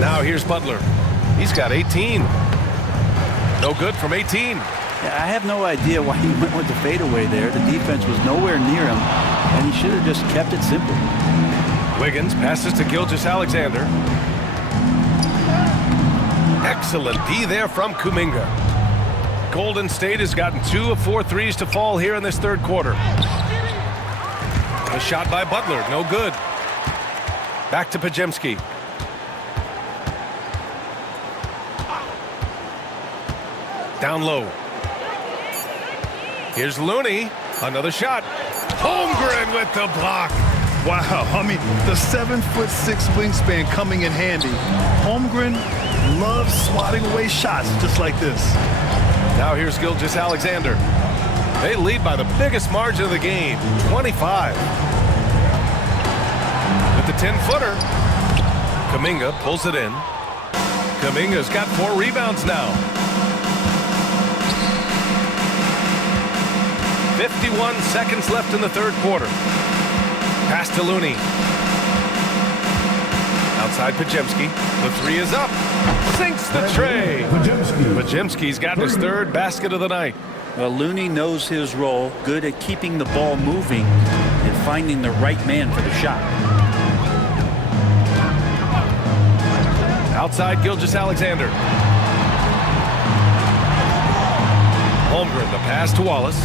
Now here's Butler. He's got 18. No good from 18. Yeah, I have no idea why he went with the fadeaway there. The defense was nowhere near him, and he should have just kept it simple. Wiggins passes to Gilgeous-Alexander. Excellent D there from Kuminga. Golden State has gotten 2 of 4 threes to fall here in this third quarter. A shot by Butler, no good. Back to Podziemski. Down low. Here's Looney. Another shot. Holmgren with the block. Wow, I mean, the 7'6" wingspan coming in handy. Holmgren loves swatting away shots just like this. Now here's Gilgeous-Alexander. They lead by the biggest margin of the game, 25. With the 10-footer, Kuminga pulls it in. Kuminga's got 4 rebounds now. 51 seconds left in the third quarter. Pass to Looney. Outside Podziemski. The 3 is up. Sinks the tray. Podziemski's got his 3rd basket of the night. Well, Looney knows his role, good at keeping the ball moving and finding the right man for the shot. Outside Gilgeous-Alexander. Holmgren, the pass to Wallace.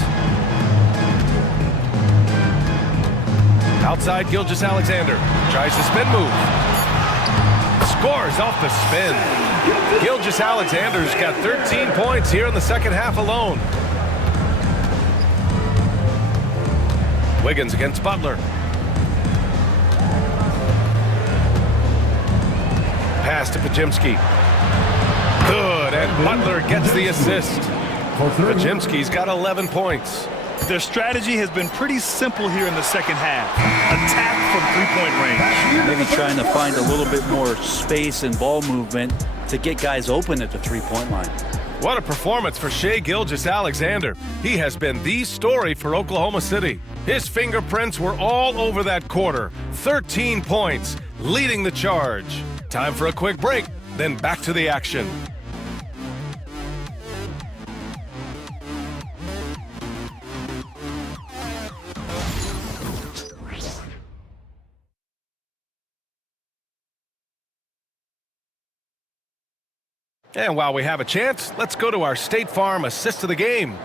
Outside Gilgeous-Alexander. Tries the spin move. Scores off the spin. Gilgeous-Alexander's got 13 points here in the second half alone. Wiggins against Butler. Pass to Podziemski. Good, and Butler gets the assist. Podziemski's got 11 points. Their strategy has been pretty simple here in the second half. Attack from 3-point range. Maybe trying to find a little bit more space and ball movement to get guys open at the 3-point line. What a performance for Shai Gilgeous-Alexander. He has been the story for Oklahoma City. His fingerprints were all over that quarter. 13 points, leading the charge. Time for a quick break, then back to the action. And while we have a chance, let's go to our State Farm assist of the game.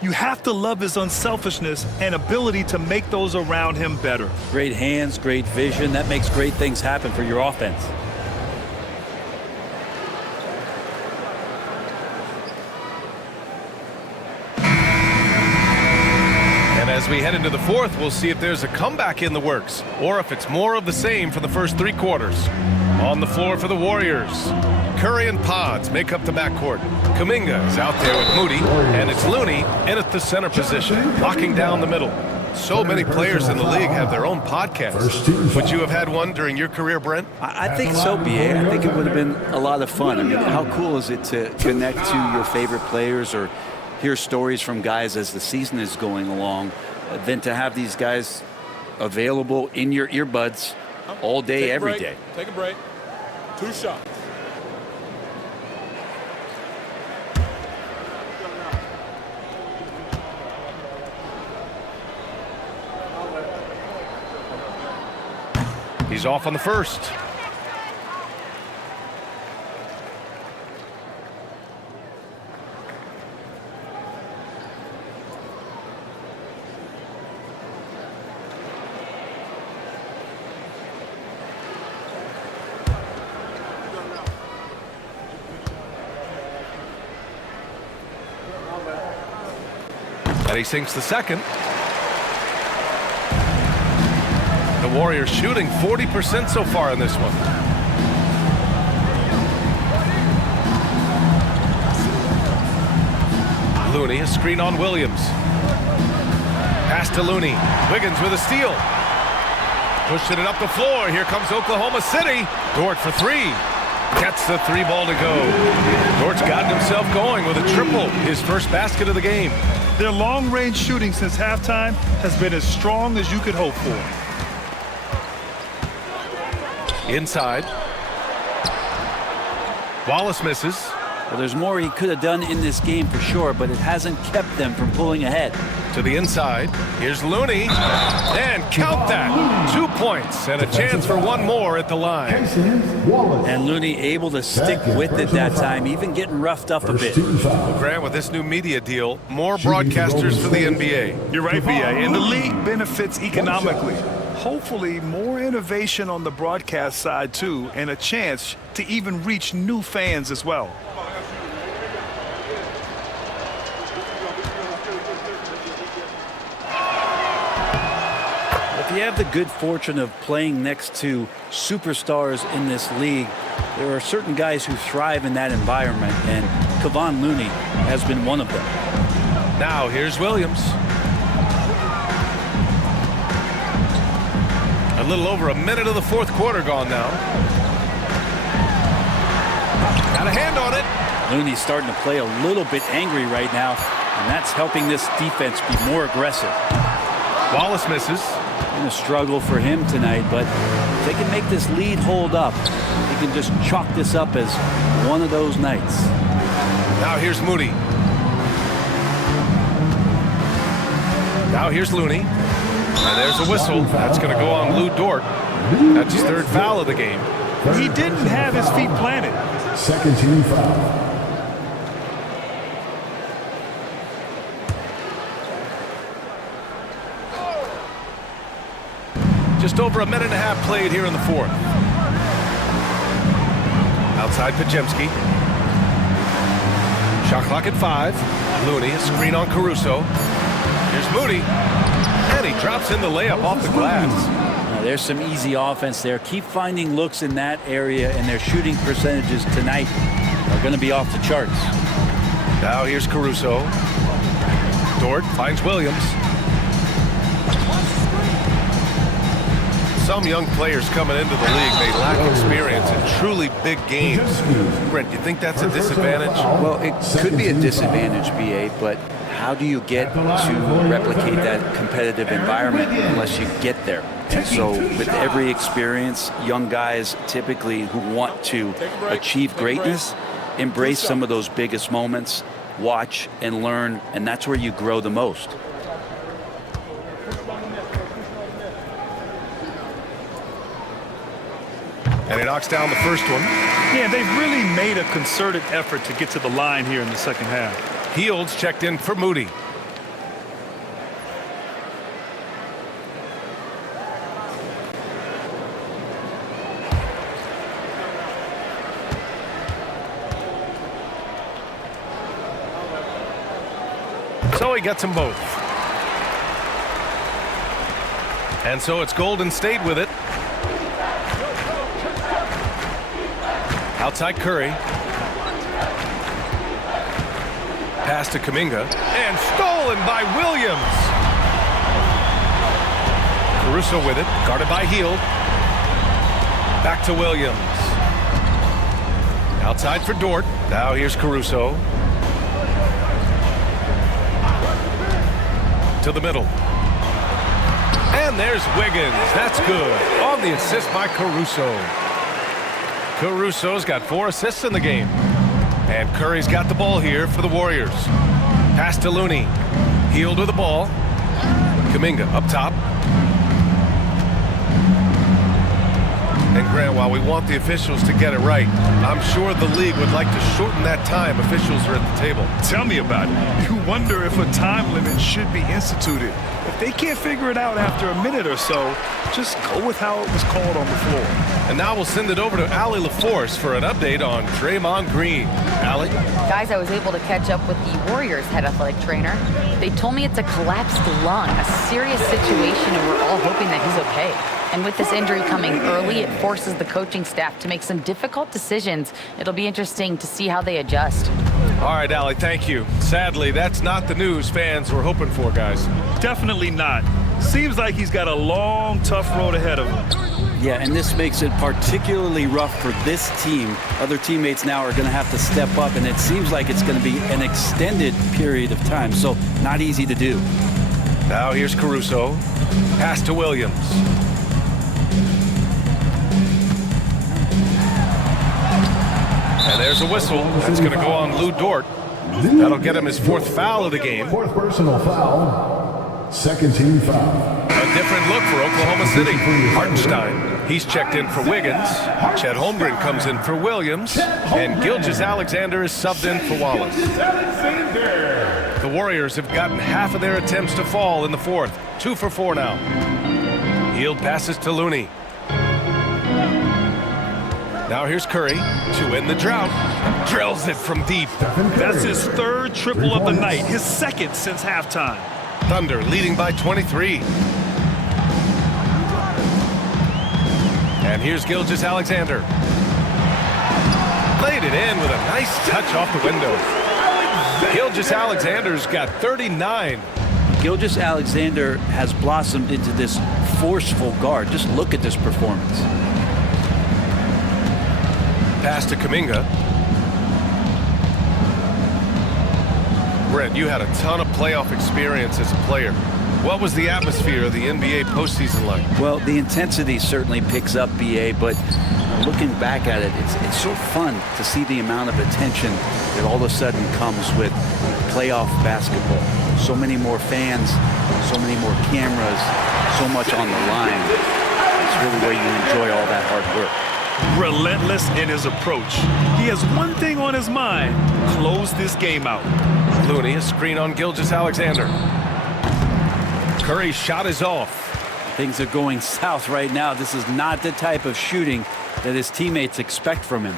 You have to love his unselfishness and ability to make those around him better. Great hands, great vision. That makes great things happen for your offense. And as we head into the fourth, we'll see if there's a comeback in the works or if it's more of the same for the first 3 quarters. On the floor for the Warriors, Curry and Pods make up the backcourt. Kuminga is out there with Moody, and it's Looney in at the center position, locking down the middle. So many players in the league have their own podcasts. Would you have had one during your career, Brent? I think so, BA. I think it would have been a lot of fun. I mean, how cool is it to connect to your favorite players or hear stories from guys as the season is going along than to have these guys available in your earbuds all day, every day. Take a break. 2 shots. He's off on the first. And he sinks the second. The Warriors shooting 40% so far in this one. Looney, a screen on Williams. Pass to Looney. Wiggins with a steal. Pushing it up the floor. Here comes Oklahoma City. Dort for 3. Gets the 3 ball to go. Dort's gotten himself going with a triple. His first basket of the game. Their long-range shooting since halftime has been as strong as you could hope for. Inside. Wallace misses. Well, there's more he could have done in this game for sure, but it hasn't kept them from pulling ahead. To the inside. Here's Looney. And count that. 2 points and a chance for one more at the line. And Looney able to stick with it that time, even getting roughed up a bit. Well, Grant, with this new media deal, more broadcasters for the NBA. You're right, B.A. And the league benefits economically. Hopefully, more innovation on the broadcast side, too, and a chance to even reach new fans as well. If you have the good fortune of playing next to superstars in this league, there are certain guys who thrive in that environment, and Kevon Looney has been one of them. Now, here's Williams. A little over a minute of the fourth quarter gone now. Got a hand on it. Looney's starting to play a little bit angry right now, and that's helping this defense be more aggressive. Wallace misses. Been a struggle for him tonight, but if they can make this lead hold up, they can just chalk this up as one of those nights. Now here's Moody. Now here's Looney. And there's a whistle. That's going to go on Lou Dort. That's his 3rd foul of the game. He didn't have his feet planted. Second team foul. Just over a minute and a half played here in the fourth. Outside Pajemski. Shot clock at 5. Looney, a screen on Caruso. Here's Moody. And he drops in the layup off the glass. Now, there's some easy offense there. Keep finding looks in that area, and their shooting percentages tonight are going to be off the charts. Now here's Caruso. Dort finds Williams. Some young players coming into the league, they lack experience in truly big games. Brent, do you think that's a disadvantage? Well, it could be a disadvantage, BA, but how do you get to replicate that competitive environment unless you get there? And so with every experience, young guys typically who want to achieve greatness, embrace some of those biggest moments, watch and learn, and that's where you grow the most. And he knocks down the first one. Yeah, they've really made a concerted effort to get to the line here in the second half. Fields checked in for Moody. So he gets them both. And so it's Golden State with it. Outside Curry. Pass to Kuminga. And stolen by Williams. Caruso with it. Guarded by Hield. Back to Williams. Outside for Dort. Now here's Caruso. to the middle. And there's Wiggins. That's good. On the assist by Caruso. Caruso's got 4 assists in the game. And Curry's got the ball here for the Warriors. Pass to Looney. Healed with the ball. Kuminga up top. And Grant, while we want the officials to get it right, I'm sure the league would like to shorten that time officials are at the table. Tell me about it. You wonder if a time limit should be instituted. If they can't figure it out after a minute or so, just go with how it was called on the floor. And now we'll send it over to Allie LaForce for an update on Draymond Green. Allie? Guys, I was able to catch up with the Warriors head athletic trainer. They told me it's a collapsed lung, a serious situation, and we're all hoping that he's okay. And with this injury coming early, it forces the coaching staff to make some difficult decisions. It'll be interesting to see how they adjust. All right, Allie, thank you. Sadly, that's not the news fans were hoping for, guys. Definitely not. Seems like he's got a long, tough road ahead of him. Yeah, and this makes it particularly rough for this team. Other teammates now are going to have to step up, and it seems like it's going to be an extended period of time, so not easy to do. Now here's Caruso. Pass to Williams. And there's a whistle. That's going to go on Lou Dort. That'll get him his 4th foul of the game. 4th personal foul. 2nd team foul. A different look for Oklahoma City. Hartenstein, he's checked in for Wiggins. Chet Holmgren comes in for Williams. And Gilgeous-Alexander is subbed in for Wallace. The Warriors have gotten half of their attempts to fall in the 4th. 2 for 4 now. Healed passes to Looney. Now here's Curry to end the drought. Drills it from deep. That's his 3rd triple of the night, his 2nd since halftime. Thunder leading by 23. And here's Gilgeous-Alexander. Laid it in with a nice touch off the window. Gilgeous-Alexander's got 39. Gilgeous-Alexander has blossomed into this forceful guard. Just look at this performance. Pass to Kuminga. Brent, you had a ton of playoff experience as a player. What was the atmosphere of the NBA postseason like? Well, the intensity certainly picks up, BA, but looking back at it, it's so fun to see the amount of attention that all of a sudden comes with playoff basketball. So many more fans, so many more cameras, so much on the line. It's really where you enjoy all that hard work. Relentless in his approach. He has one thing on his mind: close this game out. Looney, a screen on Gilgeous-Alexander. Curry's shot is off. Things are going south right now. This is not the type of shooting that his teammates expect from him.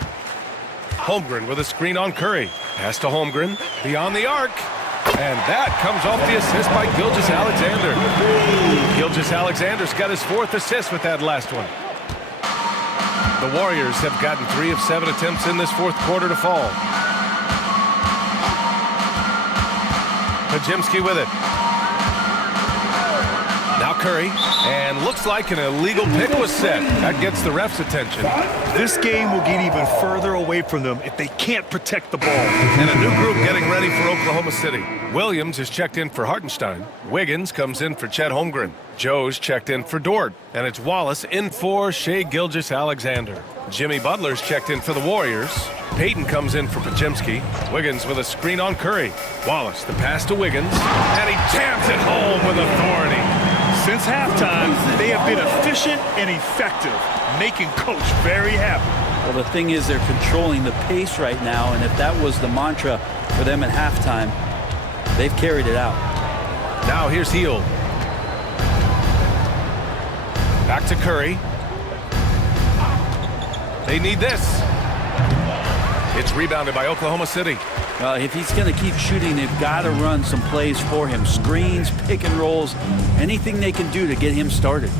Holmgren with a screen on Curry. Pass to Holmgren, beyond the arc. And that comes off the assist by Gilgeous-Alexander. Gilgeous-Alexander's got his 4th assist with that last one. The Warriors have gotten 3 of 7 attempts in this 4th quarter to fall. Podziemski with it. Now Curry, and looks like an illegal pick was set. That gets the ref's attention. This game will get even further away from them if they can't protect the ball. And a new group getting ready for Oklahoma City. Williams is checked in for Hartenstein. Wiggins comes in for Chet Holmgren. Joe's checked in for Dort. And it's Wallace in for Shai Gilgeous-Alexander. Jimmy Butler's checked in for the Warriors. Payton comes in for Podziemski. Wiggins with a screen on Curry. Wallace, the pass to Wiggins. And he jams it home with authority. Since halftime, they have been efficient and effective, making Coach very happy. Well, the thing is, they're controlling the pace right now, and if that was the mantra for them at halftime, they've carried it out. Now here's Hield. Back to Curry. They need this. It's rebounded by Oklahoma City. If he's going to keep shooting, they've got to run some plays for him. Screens, pick and rolls, anything they can do to get him started.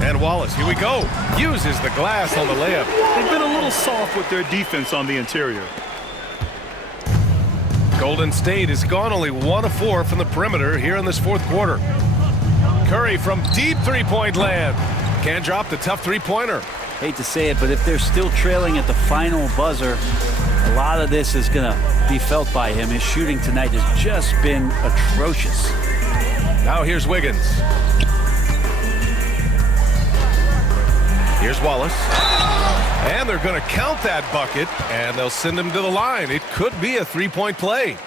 And Wallace, here we go. Uses the glass on the layup. They've been a little soft with their defense on the interior. Golden State has gone only 1 of 4 from the perimeter here in this 4th quarter. Curry from deep 3-point land. Can't drop the tough 3-pointer. Hate to say it, but if they're still trailing at the final buzzer, A lot of this is going to be felt by him. His shooting tonight has just been atrocious. Now here's Wiggins. Here's Wallace. And they're going to count that bucket, and they'll send him to the line. It could be a three-point play.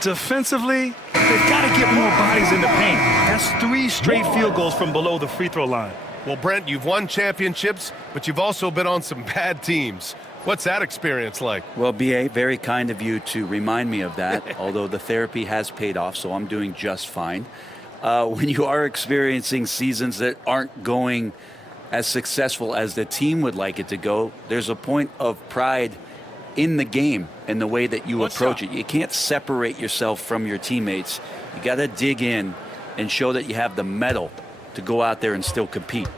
Defensively, they've got to get more bodies in the paint. That's 3 straight field goals from below the free throw line. Well, Brent, you've won championships, but you've also been on some bad teams. What's that experience like? Well, B.A., very kind of you to remind me of that, although the therapy has paid off, so I'm doing just fine. When you are experiencing seasons that aren't going as successful as the team would like it to go, there's a point of pride in the game and the way that you approach it. You can't separate yourself from your teammates. You got to dig in and show that you have the mettle to go out there and still compete.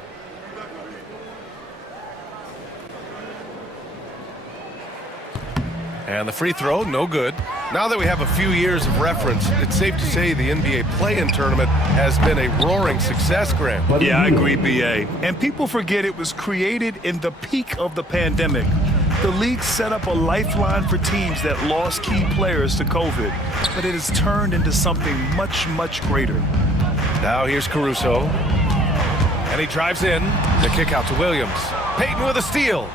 And the free throw, no good. Now that we have a few years of reference, it's safe to say the NBA play-in tournament has been a roaring success, Graham. Yeah, I agree, B.A. And people forget it was created in the peak of the pandemic. The league set up a lifeline for teams that lost key players to COVID, but it has turned into something much, much greater. Now here's Caruso. And he drives in. The kick out to Williams. Payton with a steal.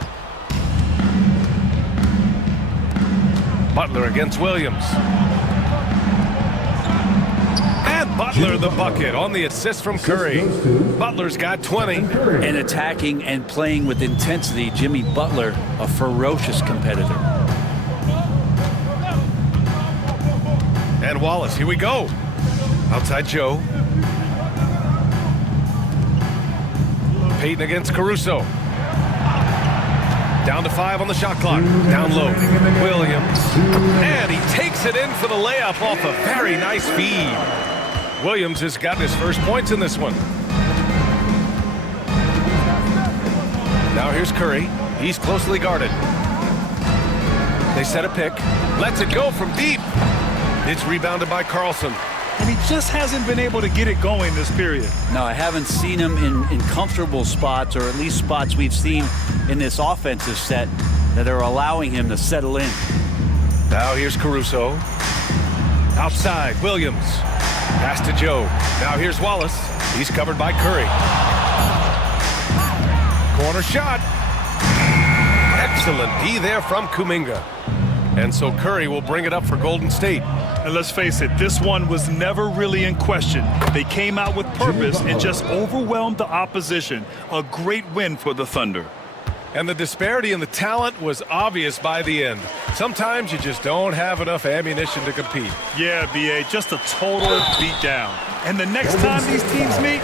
Butler against Williams. And Butler the bucket on the assist from Curry. Butler's got 20. And attacking and playing with intensity, Jimmy Butler, a ferocious competitor. And Wallace, here we go. Outside Joe. Payton against Caruso. Down to 5 on the shot clock. Down low. Williams. And he takes it in for the layup off a very nice feed. Williams has gotten his first points in this one. Now here's Curry. He's closely guarded. They set a pick. Lets it go from deep. It's rebounded by Carlson. And he just hasn't been able to get it going this period. No, I haven't seen him in comfortable spots, or at least spots we've seen in this offensive set that are allowing him to settle in. Now here's Caruso. Outside, Williams. Pass to Joe. Now here's Wallace. He's covered by Curry. Corner shot. Excellent D there from Kuminga. And so Curry will bring it up for Golden State. And let's face it, this one was never really in question. They came out with purpose and just overwhelmed the opposition. A great win for the Thunder. And the disparity in the talent was obvious by the end. Sometimes you just don't have enough ammunition to compete. Yeah, B.A., just a total beatdown. And the next time these teams meet,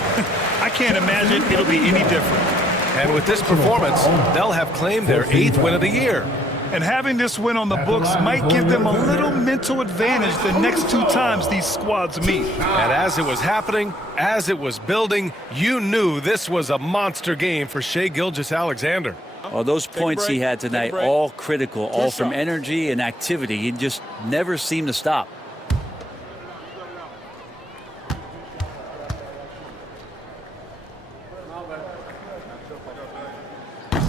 I can't imagine it'll be any different. And with this performance, they'll have claimed their 8th win of the year. And having this win on the books might give them a little mental advantage the next 2 times these squads meet. And as it was happening, as it was building, you knew this was a monster game for Shai Gilgeous-Alexander. Well, those points he had tonight, all critical, all from energy and activity. He just never seemed to stop.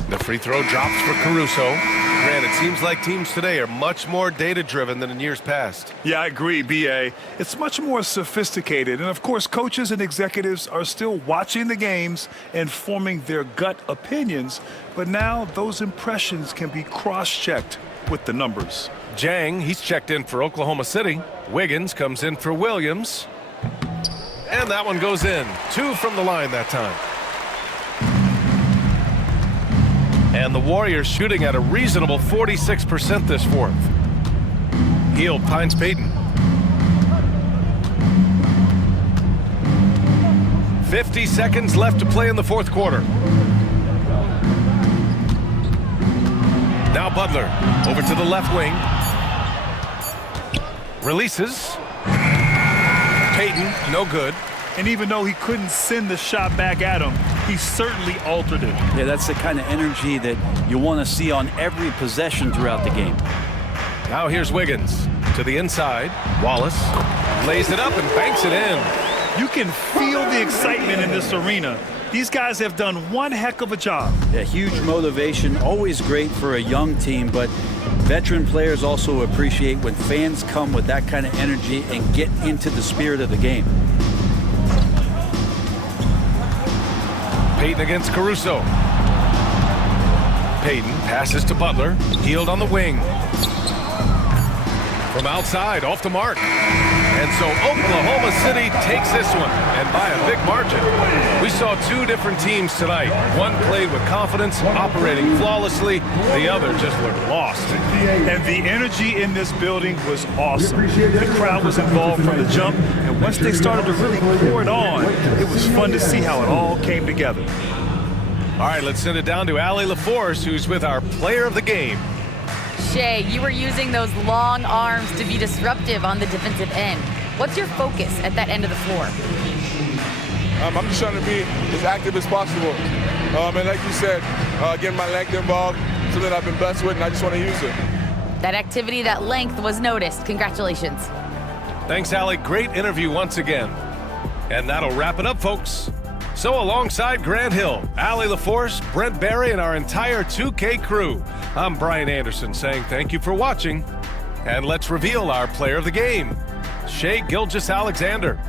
The free throw drops for Caruso. Grant, it seems like teams today are much more data-driven than in years past. Yeah, I agree, B.A. It's much more sophisticated. And, of course, coaches and executives are still watching the games and forming their gut opinions. But now those impressions can be cross-checked with the numbers. Jang, he's checked in for Oklahoma City. Wiggins comes in for Williams. And that one goes in. 2 from the line that time. And the Warriors shooting at a reasonable 46% this fourth. Hield finds Payton. 50 seconds left to play in the fourth quarter. Now Butler over to the left wing. Releases. Payton, no good. And even though he couldn't send the shot back at him, he certainly altered it. Yeah, that's the kind of energy that you want to see on every possession throughout the game. Now here's Wiggins to the inside. Wallace lays it up and banks it in. You can feel the excitement in this arena. These guys have done one heck of a job. Yeah, huge motivation, always great for a young team, but veteran players also appreciate when fans come with that kind of energy and get into the spirit of the game. Payton against Caruso. Payton passes to Butler, healed on the wing. From outside, off the mark. And so Oklahoma City takes this one, and by a big margin. We saw two different teams tonight. One played with confidence, operating flawlessly. The other just looked lost. And the energy in this building was awesome. The crowd was involved from the jump, and once they started to really pour it on, it was fun to see how it all came together. All right, let's send it down to Allie LaForce, who's with our player of the game. Shay, you were using those long arms to be disruptive on the defensive end. What's your focus at that end of the floor? I'm just trying to be as active as possible. And like you said, getting my length involved, something I've been blessed with, and I just want to use it. That activity, that length was noticed. Congratulations. Thanks, Allie. Great interview once again. And that'll wrap it up, folks. So alongside Grant Hill, Allie LaForce, Brent Barry, and our entire 2K crew, I'm Brian Anderson saying thank you for watching. And let's reveal our player of the game, Shai Gilgeous-Alexander.